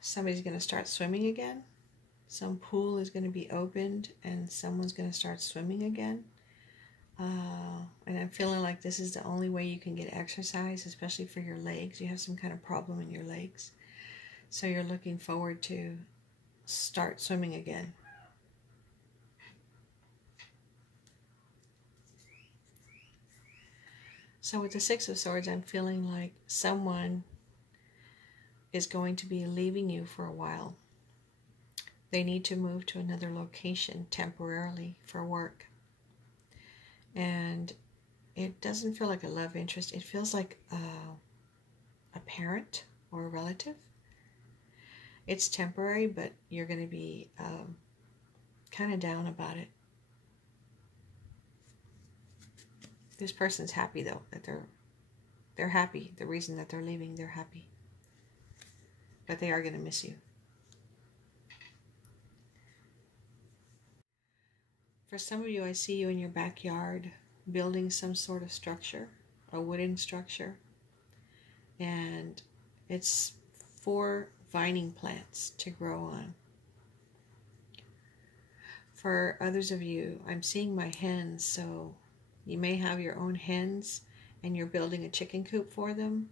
somebody's going to start swimming again. Some pool is going to be opened and someone's going to start swimming again. And I'm feeling like this is the only way you can get exercise, especially for your legs. You have some kind of problem in your legs. So you're looking forward to start swimming again. So with the Six of Swords, I'm feeling like someone is going to be leaving you for a while. They need to move to another location temporarily for work. And it doesn't feel like a love interest. It feels like a parent or a relative. It's temporary, but you're going to be kind of down about it. This person's happy though, that they're happy. The reason that they're leaving, they're happy. But they are going to miss you. For some of you, I see you in your backyard building some sort of structure, a wooden structure. And it's for vining plants to grow on. For others of you, I'm seeing my hens, so you may have your own hens and you're building a chicken coop for them,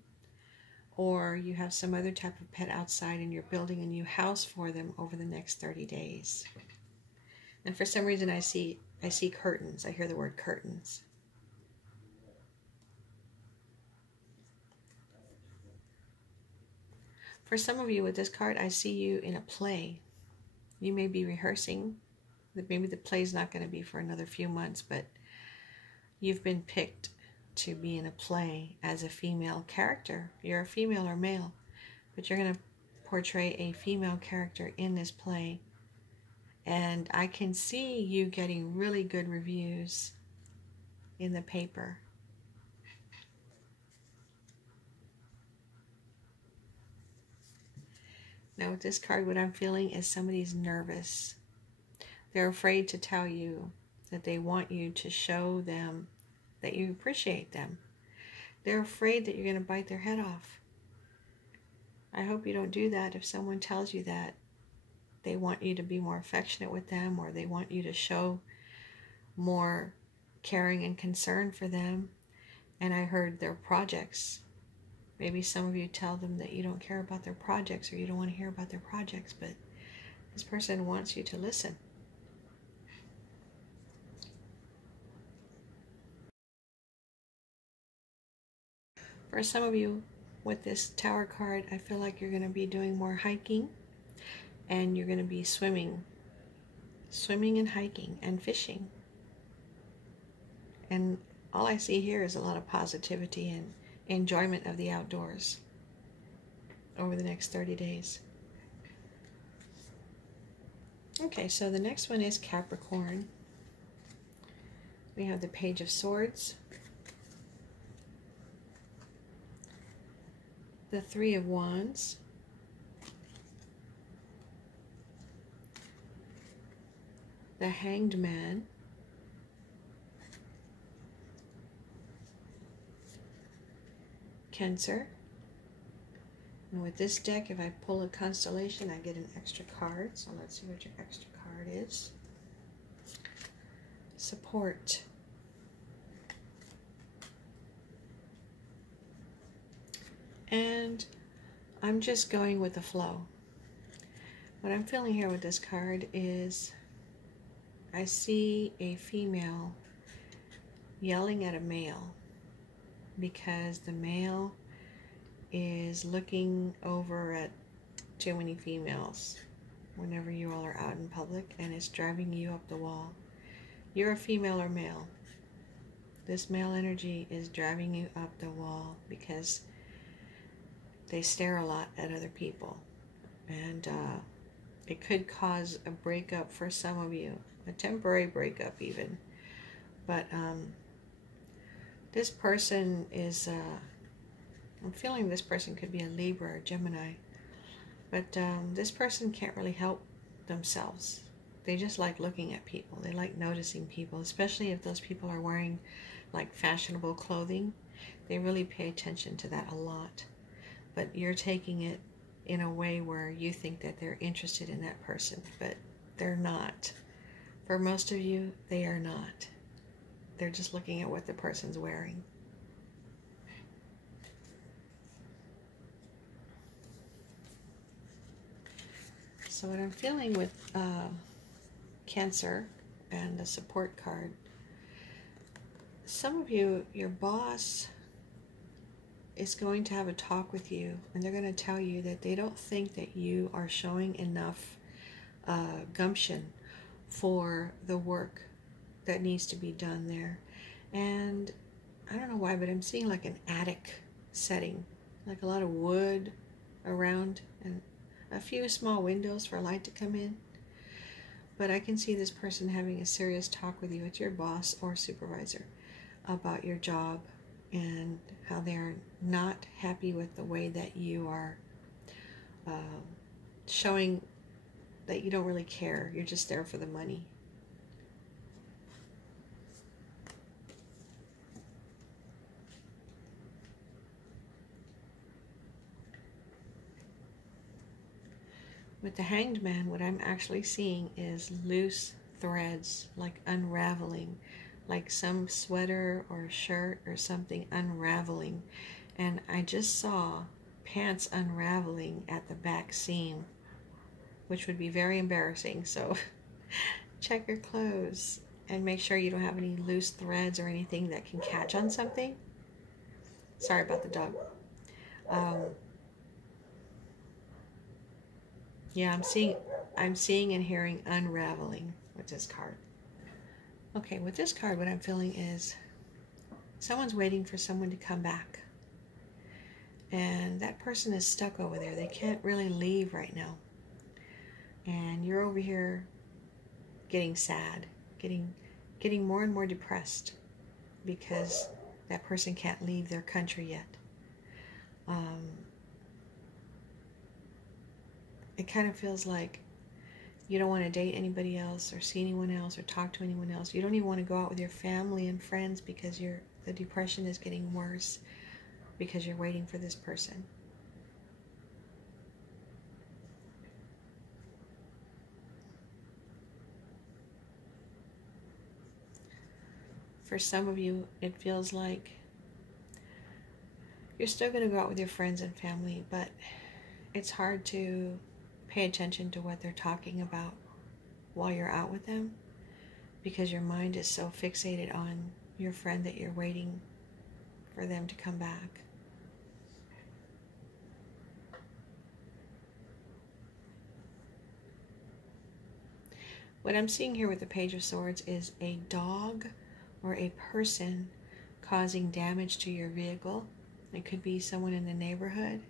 or you have some other type of pet outside and you're building a new house for them over the next 30 days. And for some reason I see curtains. I hear the word curtains. For some of you with this card, I see you in a play. You may be rehearsing. Maybe the play's not going to be for another few months, but you've been picked to be in a play as a female character. You're a female or male, but you're going to portray a female character in this play. And I can see you getting really good reviews in the paper. Now with this card, what I'm feeling is somebody's nervous. They're afraid to tell you that they want you to show them that you appreciate them. They're afraid that you're going to bite their head off. I hope you don't do that. If someone tells you that they want you to be more affectionate with them, or they want you to show more caring and concern for them, and I heard their projects. Maybe some of you tell them that you don't care about their projects or you don't want to hear about their projects, but this person wants you to listen. For some of you with this Tower card, I feel like you're going to be doing more hiking, and you're going to be swimming and hiking and fishing. And all I see here is a lot of positivity and enjoyment of the outdoors over the next 30 days. Okay, so the next one is Capricorn. We have the Page of Swords, the Three of Wands, the Hanged Man, Cancer. And with this deck, if I pull a constellation, I get an extra card. So let's see what your extra card is. Support. And I'm just going with the flow. What I'm feeling here with this card is I see a female yelling at a male because the male is looking over at too many females whenever you all are out in public, and it's driving you up the wall. You're a female or male. This male energy is driving you up the wall because they stare a lot at other people, and it could cause a breakup for some of you, a temporary breakup even. But this person is, I'm feeling this person could be a Libra or Gemini, but this person can't really help themselves. They just like looking at people. They like noticing people, especially if those people are wearing like fashionable clothing. They really pay attention to that a lot. But you're taking it in a way where you think that they're interested in that person, but they're not. For most of you, they are not. They're just looking at what the person's wearing. So what I'm feeling with Cancer and the support card, some of you, your boss is going to have a talk with you, and they're going to tell you that they don't think that you are showing enough gumption for the work that needs to be done there. And I don't know why, but I'm seeing like an attic setting, like a lot of wood around and a few small windows for light to come in. But I can see this person having a serious talk with you. It's your boss or supervisor about your job and how they're not happy with the way that you are showing that you don't really care. You're just there for the money. With the Hanged Man, what I'm actually seeing is loose threads, like unraveling, like some sweater or shirt or something unraveling. And I just saw pants unraveling at the back seam, which would be very embarrassing. So check your clothes and make sure you don't have any loose threads or anything that can catch on something. Sorry about the dog. Yeah, I'm seeing and hearing unraveling with this card. Okay, with this card, what I'm feeling is someone's waiting for someone to come back. And that person is stuck over there. They can't really leave right now. And you're over here getting sad, getting more and more depressed because that person can't leave their country yet. It kind of feels like you don't want to date anybody else or see anyone else or talk to anyone else. You don't even want to go out with your family and friends because the depression is getting worse because you're waiting for this person. For some of you, it feels like you're still going to go out with your friends and family, but it's hard to pay attention to what they're talking about while you're out with them because your mind is so fixated on your friend that you're waiting for them to come back. What I'm seeing here with the Page of Swords is a dog or a person causing damage to your vehicle. It could be someone in the neighborhood.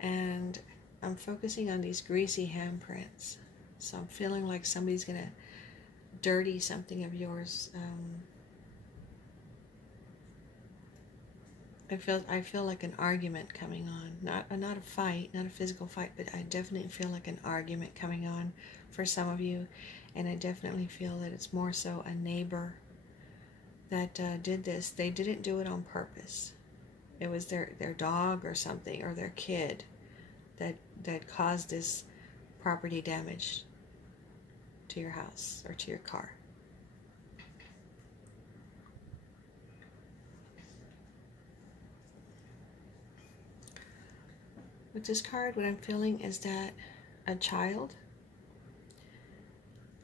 And I'm focusing on these greasy handprints. So I'm feeling like somebody's going to dirty something of yours. I feel like an argument coming on. Not a fight, not a physical fight, but I definitely feel like an argument coming on for some of you. And I definitely feel that it's more so a neighbor that did this. They didn't do it on purpose. It was their dog or something, or their kid that caused this property damage to your house or to your car. With this card, what I'm feeling is that a child,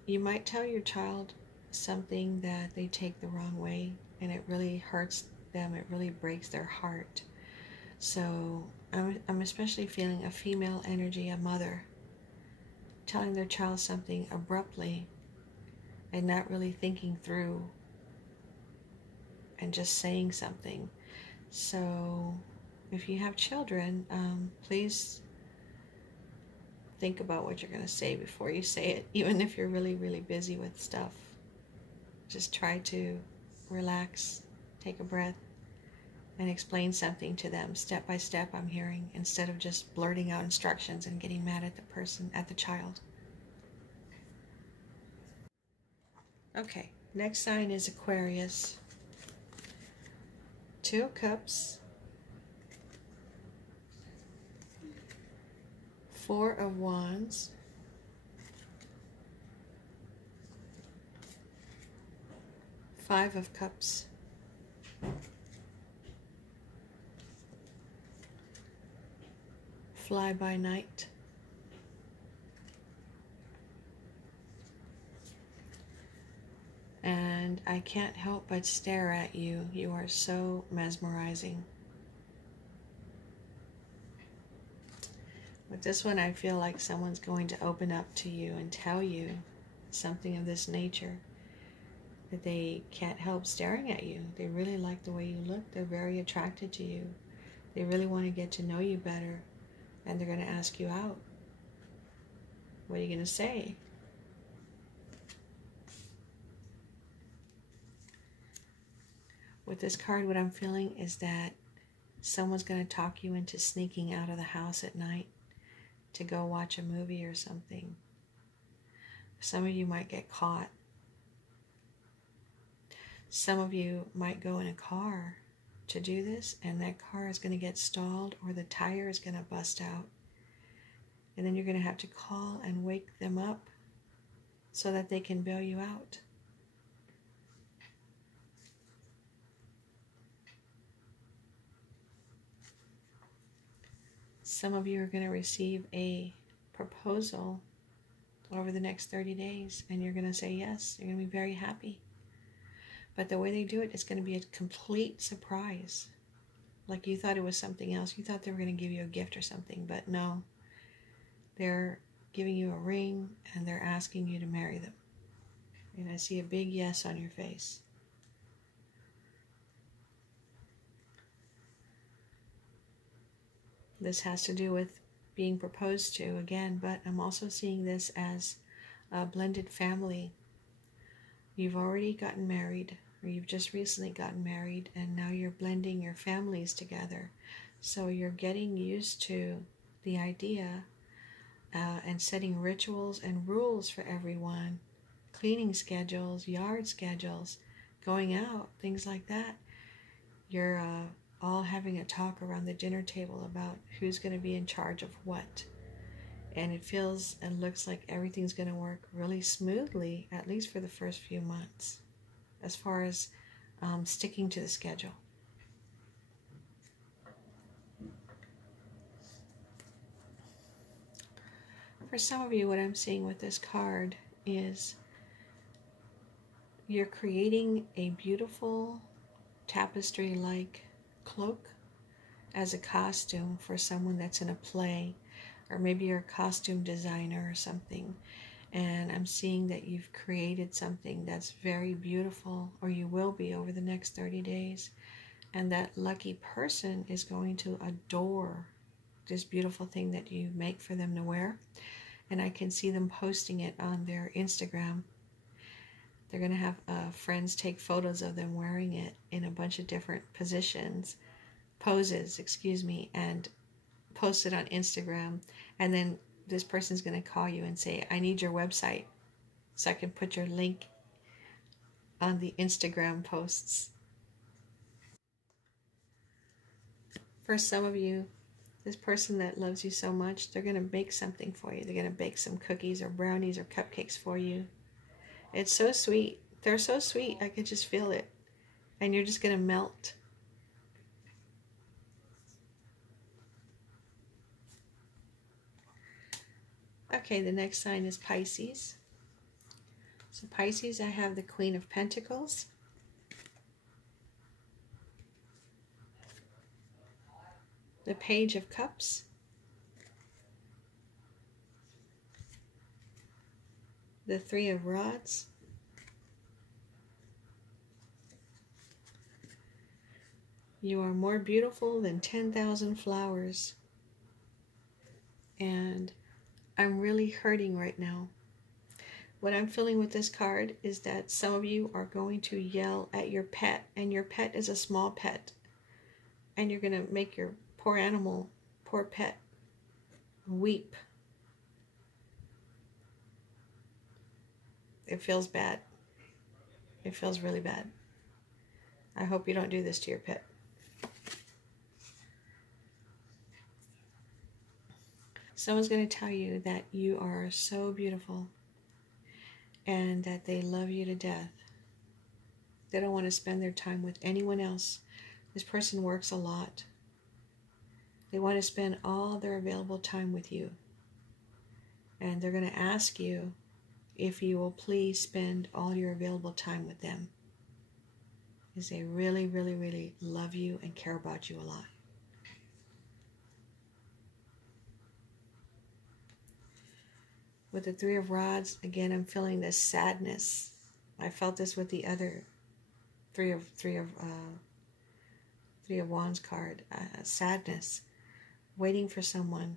you might tell your child something that they take the wrong way and it really hurts them, it really breaks their heart. So I'm especially feeling a female energy, a mother, telling their child something abruptly and not really thinking through and just saying something. So if you have children, please think about what you're going to say before you say it, even if you're really, really busy with stuff. Just try to relax, take a breath, and explain something to them step by step, I'm hearing, instead of just blurting out instructions and getting mad at the person, at the child. Okay, next sign is Aquarius. Two of Cups. Four of Wands, Five of Cups, Fly by Night, and I can't help but stare at you. You are so mesmerizing. With this one, I feel like someone's going to open up to you and tell you something of this nature, that they can't help staring at you. They really like the way you look. They're very attracted to you. They really want to get to know you better, and they're going to ask you out. What are you going to say? With this card, what I'm feeling is that someone's going to talk you into sneaking out of the house at night to go watch a movie or something. Some of you might get caught. Some of you might go in a car to do this, and that car is going to get stalled, or the tire is going to bust out. And then you're going to have to call and wake them up so that they can bail you out. Some of you are going to receive a proposal over the next 30 days, and you're going to say yes. You're going to be very happy. But the way they do it is going to be a complete surprise. Like you thought it was something else. You thought they were going to give you a gift or something, but no. They're giving you a ring, and they're asking you to marry them. And I see a big yes on your face. This has to do with being proposed to again, but I'm also seeing this as a blended family. You've already gotten married, or you've just recently gotten married, and now you're blending your families together. So you're getting used to the idea and setting rituals and rules for everyone, cleaning schedules, yard schedules, going out, things like that. You're all having a talk around the dinner table about who's going to be in charge of what. And it feels and looks like everything's going to work really smoothly, at least for the first few months, as far as sticking to the schedule. For some of you, what I'm seeing with this card is you're creating a beautiful tapestry-like cloak as a costume for someone that's in a play, or maybe you're a costume designer or something, and I'm seeing that you've created something that's very beautiful, or you will be over the next 30 days, and that lucky person is going to adore this beautiful thing that you make for them to wear. And I can see them posting it on their Instagram. They're going to have friends take photos of them wearing it in a bunch of different poses, and post it on Instagram. And then this person's going to call you and say, I need your website so I can put your link on the Instagram posts. For some of you, this person that loves you so much, they're going to bake something for you. They're going to bake some cookies or brownies or cupcakes for you. It's so sweet. They're so sweet. I could just feel it. And you're just going to melt. Okay, the next sign is Pisces. So Pisces, I have the Queen of Pentacles, the Page of Cups, the Three of Rods, you are more beautiful than 10,000 flowers, and I'm really hurting right now. What I'm feeling with this card is that some of you are going to yell at your pet, and your pet is a small pet, and you're going to make your poor animal, poor pet, weep. It feels bad. It feels really bad. I hope you don't do this to your pet. Someone's going to tell you that you are so beautiful and that they love you to death. They don't want to spend their time with anyone else. This person works a lot. They want to spend all their available time with you. And they're going to ask you if you will please spend all your available time with them. Because they really, really, really love you and care about you a lot. With the Three of Rods, again, I'm feeling this sadness. I felt this with the other Three of Wands card. Sadness. Waiting for someone.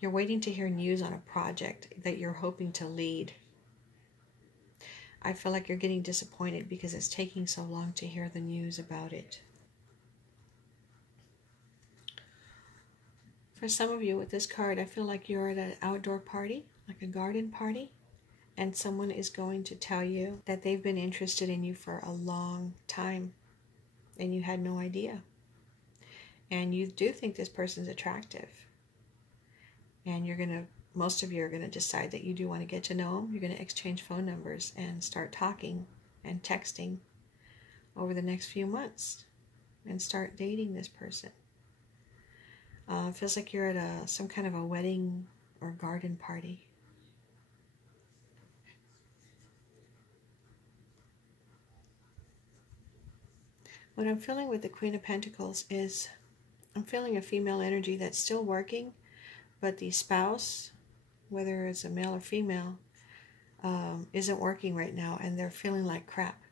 You're waiting to hear news on a project that you're hoping to lead. I feel like you're getting disappointed because it's taking so long to hear the news about it. For some of you with this card, I feel like you're at an outdoor party, like a garden party, and someone is going to tell you that they've been interested in you for a long time, and you had no idea. And you do think this person's attractive. And most of you are going to decide that you do want to get to know them. You're going to exchange phone numbers and start talking and texting over the next few months and start dating this person. It feels like you're at some kind of a wedding or garden party. What I'm feeling with the Queen of Pentacles is I'm feeling a female energy that's still working, but the spouse, whether it's a male or female, isn't working right now, and they're feeling like crap.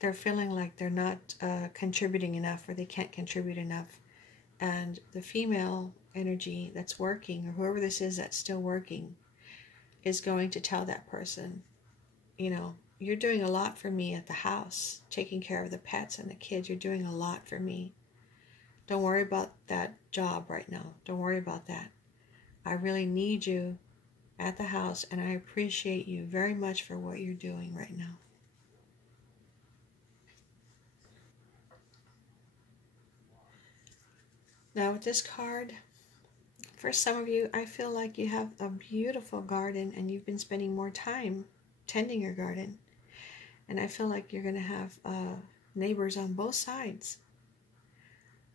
They're feeling like they're not contributing enough, or they can't contribute enough. And the female energy that's working, or whoever this is that's still working, is going to tell that person, you know, you're doing a lot for me at the house, taking care of the pets and the kids. You're doing a lot for me. Don't worry about that job right now. Don't worry about that. I really need you at the house, and I appreciate you very much for what you're doing right now. Now with this card, for some of you, I feel like you have a beautiful garden and you've been spending more time tending your garden. And I feel like you're going to have neighbors on both sides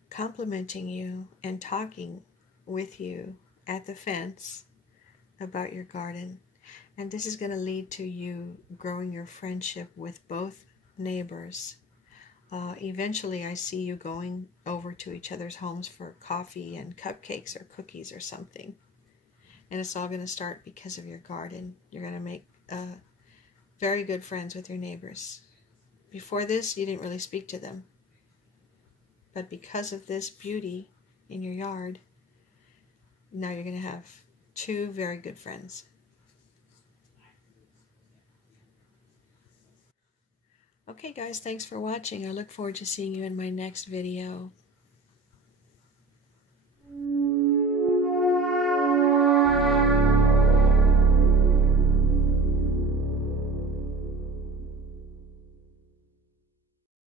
complimenting you and talking with you at the fence about your garden. And this is going to lead to you growing your friendship with both neighbors. Eventually, I see you going over to each other's homes for coffee and cupcakes or cookies or something. And it's all going to start because of your garden. You're going to make very good friends with your neighbors. Before this, you didn't really speak to them. But because of this beauty in your yard, now you're going to have two very good friends. Okay guys, thanks for watching. I look forward to seeing you in my next video.